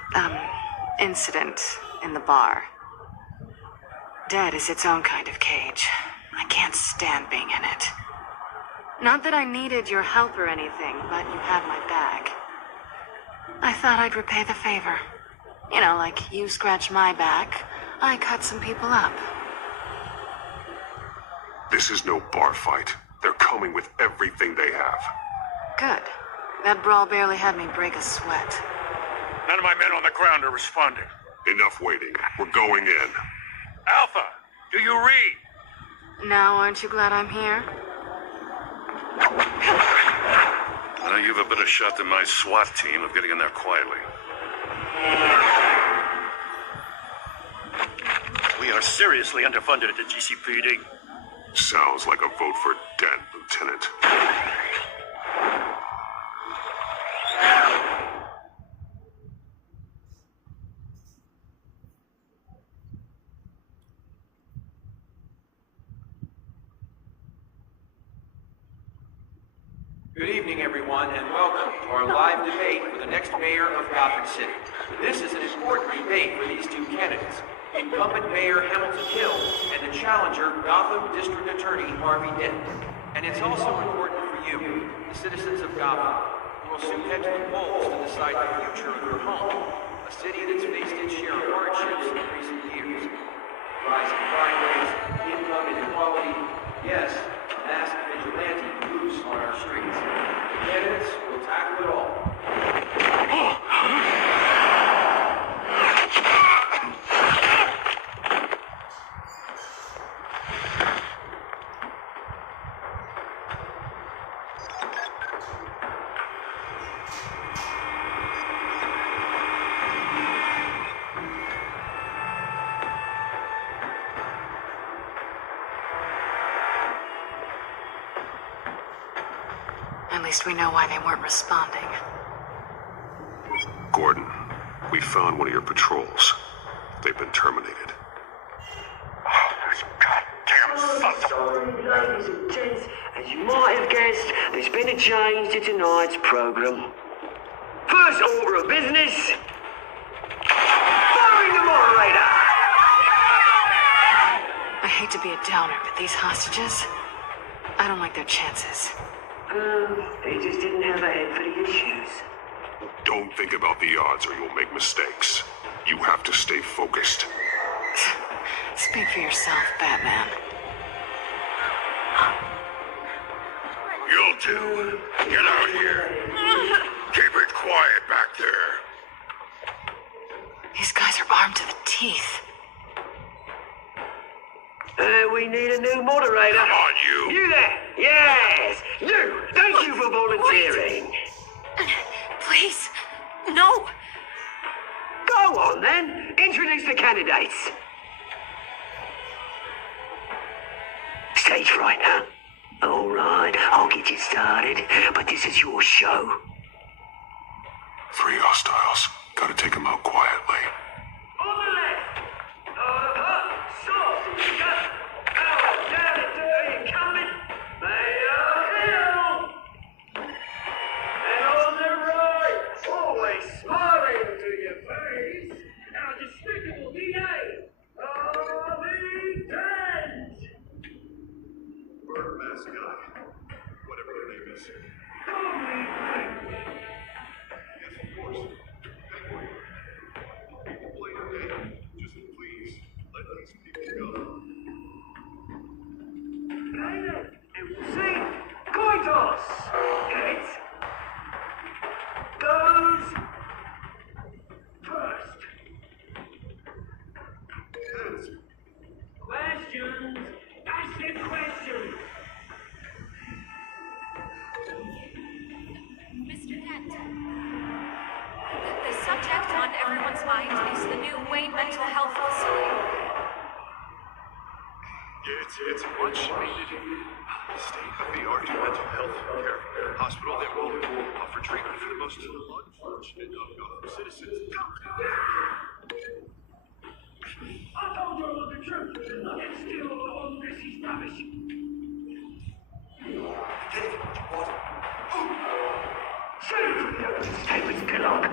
incident in the bar. Dead is its own kind of cage. I can't stand being in it. Not that I needed your help or anything, but you had my back. I thought I'd repay the favor. You know, like you scratched my back, I cut some people up. This is no bar fight. They're coming with everything they have. Good. That brawl barely had me break a sweat. None of my men on the ground are responding. Enough waiting. We're going in. Alpha, do you read? Now, aren't you glad I'm here? Now you have a better shot than my SWAT team of getting in there quietly. We are seriously underfunded at the GCPD. Sounds like a vote for Dent, Lieutenant. Good evening, everyone, and welcome to our live debate for the next mayor of Gotham City. This is an important debate for these two candidates, incumbent Mayor Hamilton Hill and the challenger Gotham District Attorney Harvey Dent. And it's also important for you, the citizens of Gotham, who will soon head to the polls to decide the future of your home, a city that's faced its share of hardships in recent years. Rising crime rates, income inequality, yes, masked vigilante loose on our streets. The candidates will tackle it all. At least we know why they weren't responding. Gordon, we found one of your patrols. They've been terminated. Oh, those goddamn sons of... Sorry, ladies and gents. As you might have guessed, there's been a change to tonight's program. First order of business... firing the moderator! I hate to be a downer, but these hostages... I don't like their chances. They just didn't have a head for the issues. Don't think about the odds or you'll make mistakes. You have to stay focused. Speak for yourself, Batman. You'll do. Get out here. Keep it quiet back there. These guys are armed to the teeth. We need a new moderator. Come on, you. You there? Yes. You. Thank you for volunteering. Please. No. Go on, then. Introduce the candidates. Stage fright, huh? All right, I'll get you started, but this is your show. 3 hostiles. Gotta take them out quietly. On the left. Saucy gun. Oh, down and dirty coming. Mayor Hill. And on the right, always smiling to your face, our despicable DA, Harvey Dent. Bird mask guy. Whatever your name is. Holy penguin. Yes, of course. Penguin. People play your game. Just please, let these people go. Later, and we'll see. Coin toss. Heads. Goes first. Heads. Questions. Ask the questions. Mr. Kent, the subject on everyone's mind is the new Wayne Mental Health Facility. Yeah, it's a much needed state-of-the-art mental health care hospital that will offer treatment for the most unfortunate of Gotham citizens. I told you all the truth. It's still all this is rubbish. Save the statements, Kellogg.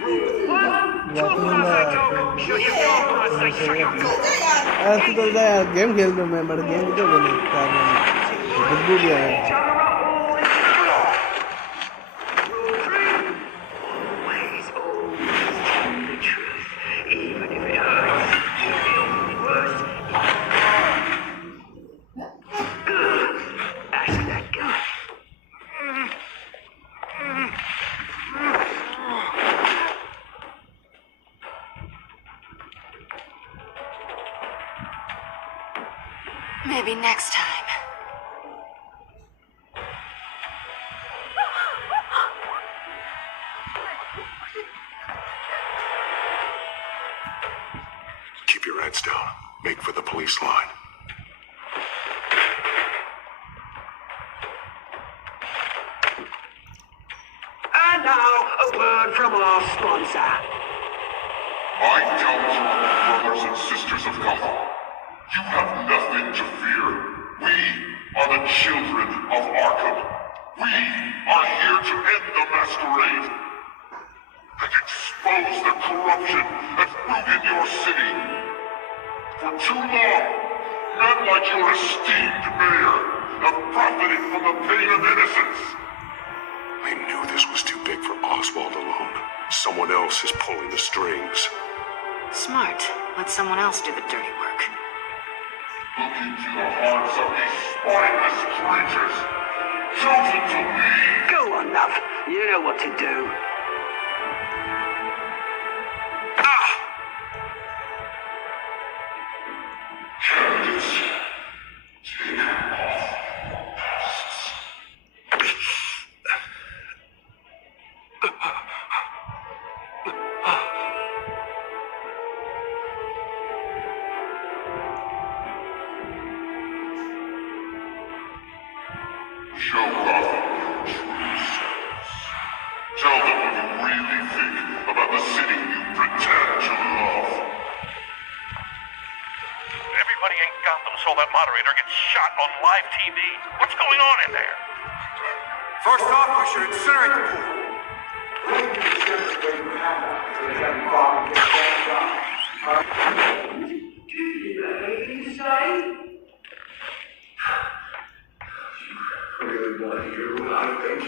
Rule 1, talk when I say talk, shut your mouth when I say shut your mouth. ऐसे तो यार game खेल रहा हूँ मैं but game तो बोले बुद्धू गया है Rule 3, always tell the truth, even if it hurts. The worst. Ask that guy. Maybe next time. Keep your heads down. Make for the police line. And now, a word from our sponsor. I tell you, brothers and sisters of Gotham, you have nothing to fear. We are the children of Arkham. We are here to end the masquerade and expose the corruption that's broken your city. For too long, men like your esteemed mayor have profited from the pain of innocence. I knew this was too big for Oswald alone. Someone else is pulling the strings. Smart. Let someone else do the dirty work. Look into the hearts of these spineless creatures, chosen to lead. Go on, love. You know what to do. Show Gotham your true selves. Tell them what you really think about the city you pretend to love. Everybody in Gotham saw that moderator get shot on live TV. What's going on in there? First off, we should incinerate the pool. Really want to hear what I think?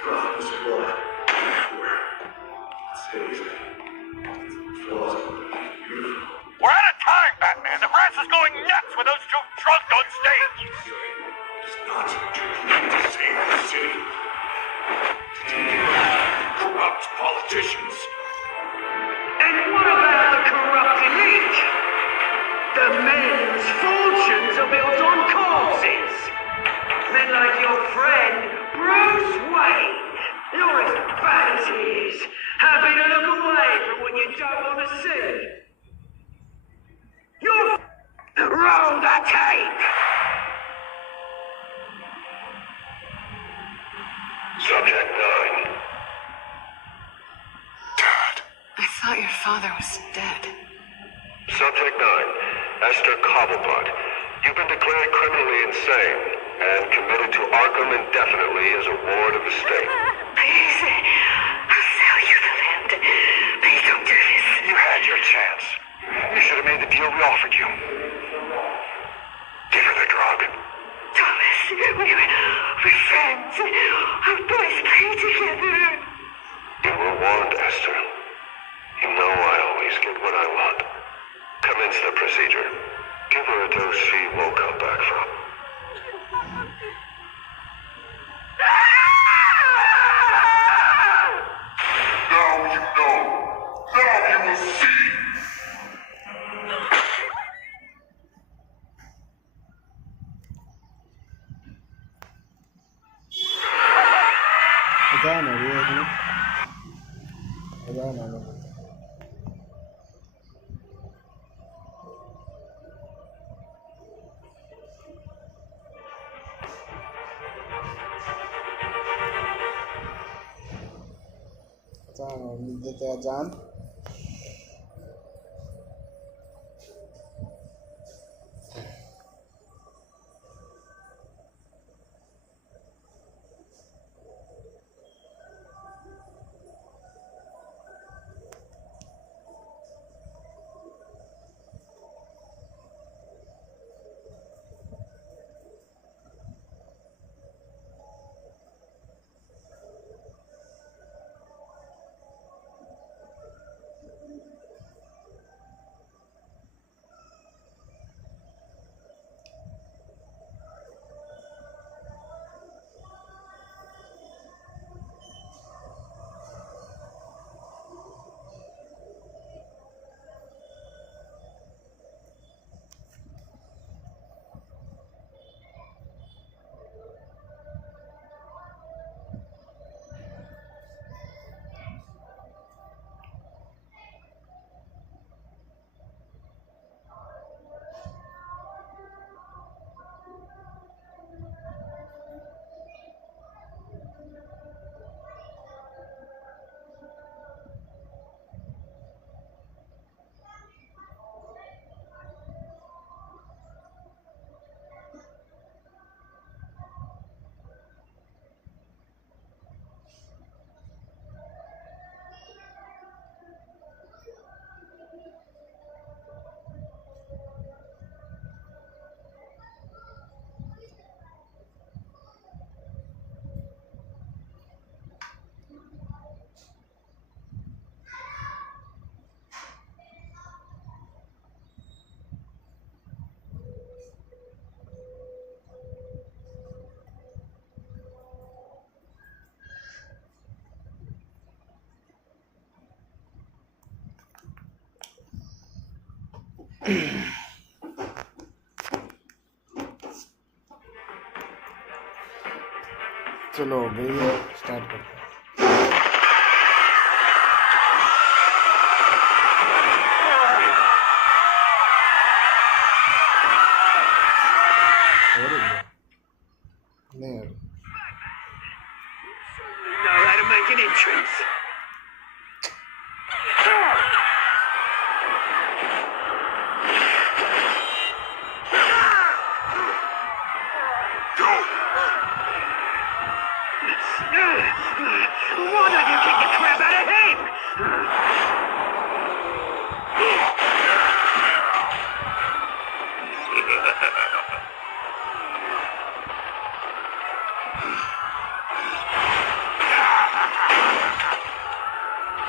Gotham's blood everywhere. It's hazy. It's plausible. Beautiful. We're out of time, Batman. The press is going nuts with those two drunk on stage. It's not to save the city. Corrupt politicians. And what about the corrupt elite? The men whose fortunes are built on corpses. Men like your friend, Bruce Wayne. You're as bad as he is. Happy to look away from what you don't want to see. You're... Roll the tape! Subject 9. I thought your father was dead. Subject 9, Esther Cobblepot. You've been declared criminally insane and committed to Arkham indefinitely as a ward of the state. Please, I'll sell you the land. Please don't do this. You had your chance. You should have made the deal we offered you. Give her the drug. Thomas, we're friends. Our boys play together. You were warned, Esther. You know I always get what I want. Commence the procedure. Give her a dose she won't come back from. Now you know. Now you will see. अजान हो रही है अजान हो रही अजान देते अजान चलो हो गई है, स्टार्ट करते हैं। नहीं know how to make an entrance. Why don't you kick the crap out of him?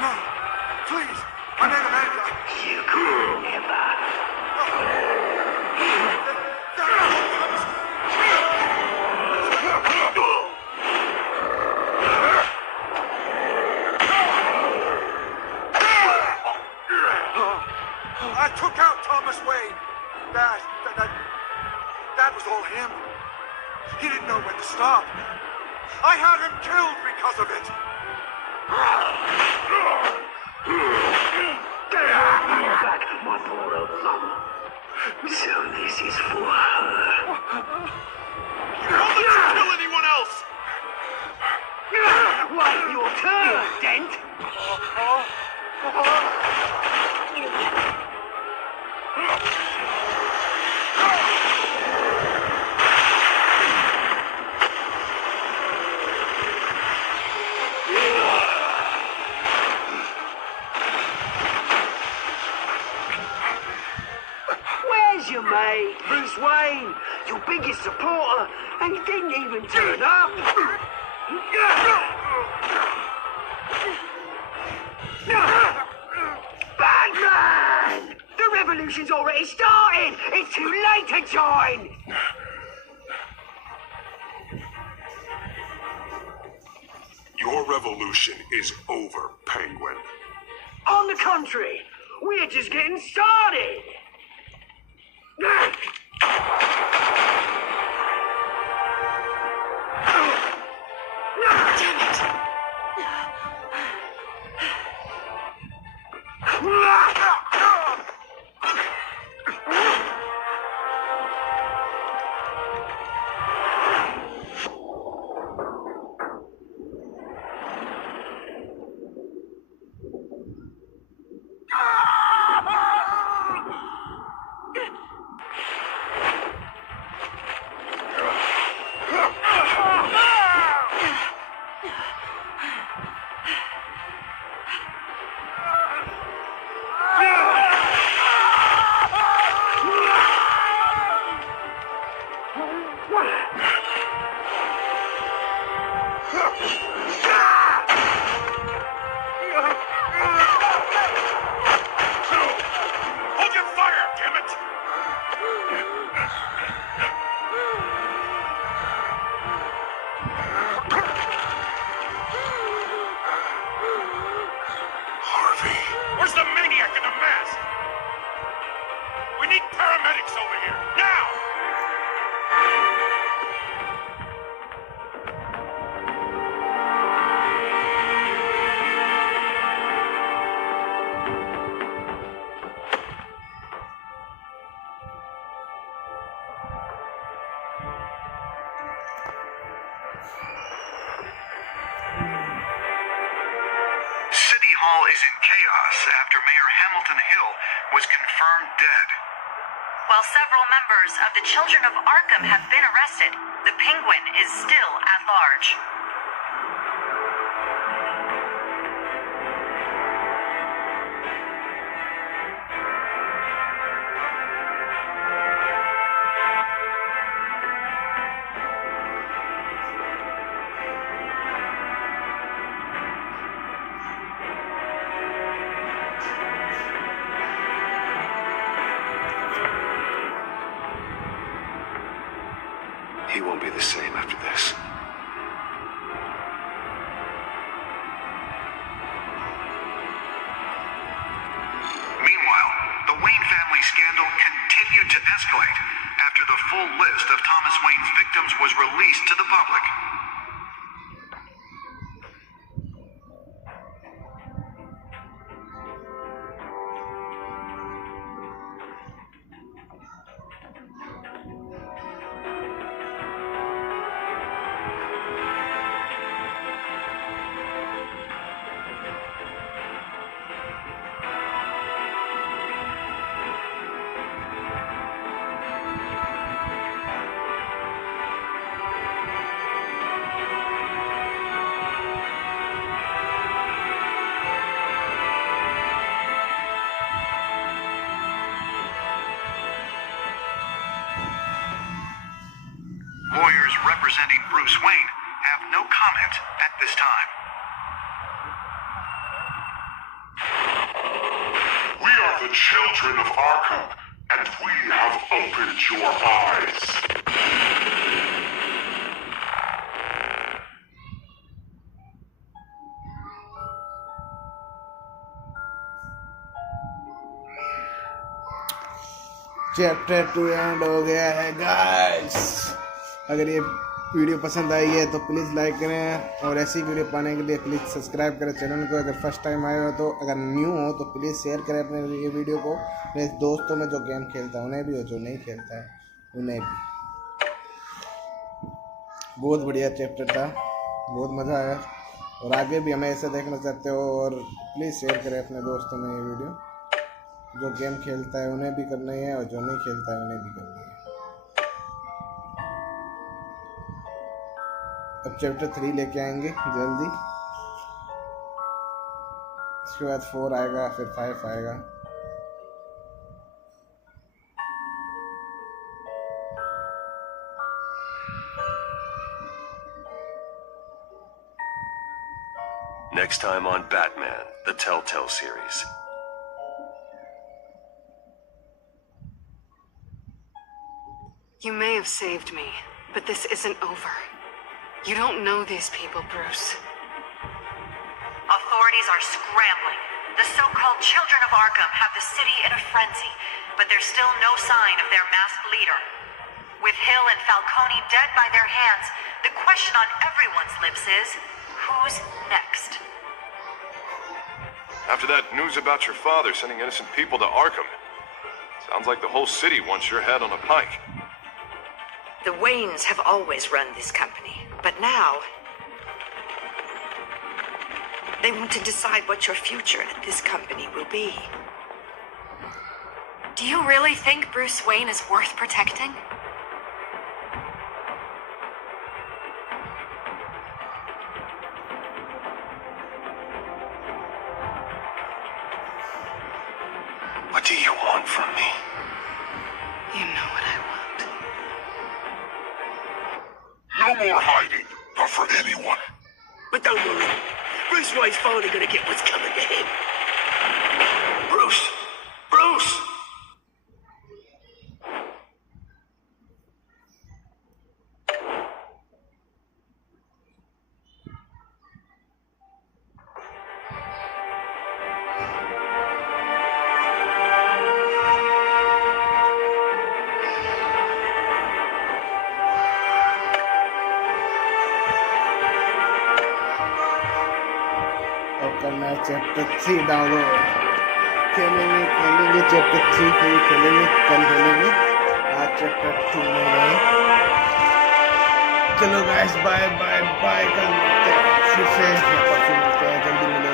No, please, I made a bad guy. You could never. I took out Thomas Wayne. That was all him. He didn't know when to stop. I had him killed because of it. Back, my poor old mum. So this is for her. Don't let you kill anyone else! Wait your turn, Dent. Where's your mate, Bruce Wayne? Your biggest supporter, and he didn't even turn up. Batman! The revolution's already started! It's too late to join! Your revolution is over, Penguin. On the contrary, we're just getting started! Damn it. Hold your fire, damn it! Harvey. Where's the maniac in the mask? We need paramedics over here, now! City Hall is in chaos after Mayor Hamilton Hill was confirmed dead. While several members of the Children of Arkham have been arrested, the Penguin is still at large. He won't be the same after this. Meanwhile, the Wayne family scandal escalate after the full list of Thomas Wayne's victims was released to the public. Lawyers representing Bruce Wayne have no comment at this time. We are the children of Arkham, and we have opened your eyes. Chapter 2 and हो गया है guys. अगर ये video पसंद आई है तो please like करें और ऐसी वीडियो पाने के लिए प्लीज़ सब्सक्राइब करें चैनल को। अगर फर्स्ट टाइम आए हो तो, अगर न्यू हो तो प्लीज़ शेयर करें अपने ये वीडियो को मेरे दोस्तों में जो गेम खेलता है उन्हें भी और जो नहीं खेलता है उन्हें भी। बहुत बढ़िया चैप्टर था, बहुत मज़ा आया और आगे भी हमें ऐसे देखना चाहते हो और प्लीज़ शेयर करें अपने दोस्तों में ये वीडियो। जो गेम खेलता है उन्हें भी करना है और जो नहीं खेलता है उन्हें भी करना है। अब चैप्टर 3 लेके आएंगे जल्दी, इसके बाद 4 आएगा, फिर 5 आएगा। Next time on Batman, the Telltale Series. You may have saved me, but this isn't over. You don't know these people, Bruce. Authorities are scrambling. The so-called children of Arkham have the city in a frenzy, but there's still no sign of their masked leader. With Hill and Falcone dead by their hands, the question on everyone's lips is, who's next? After that news about your father sending innocent people to Arkham, sounds like the whole city wants your head on a pike. The Waynes have always run this company, but now they want to decide what your future at this company will be. Do you really think Bruce Wayne is worth protecting? What do you want from me? You know what I want. No more hiding, not for anyone. But don't worry, Bruce Wayne's finally gonna get what's coming to him. Bruce! Bruce! करना है chapter 3 download. खेलेंगे chapter 3 फिर खेलेंगे, कल खेलेंगे, आज chapter 2 में है। चलो गाइस बाय बाय बाय, कल मिलते हैं फिर से, जल्दी मिलेंगे।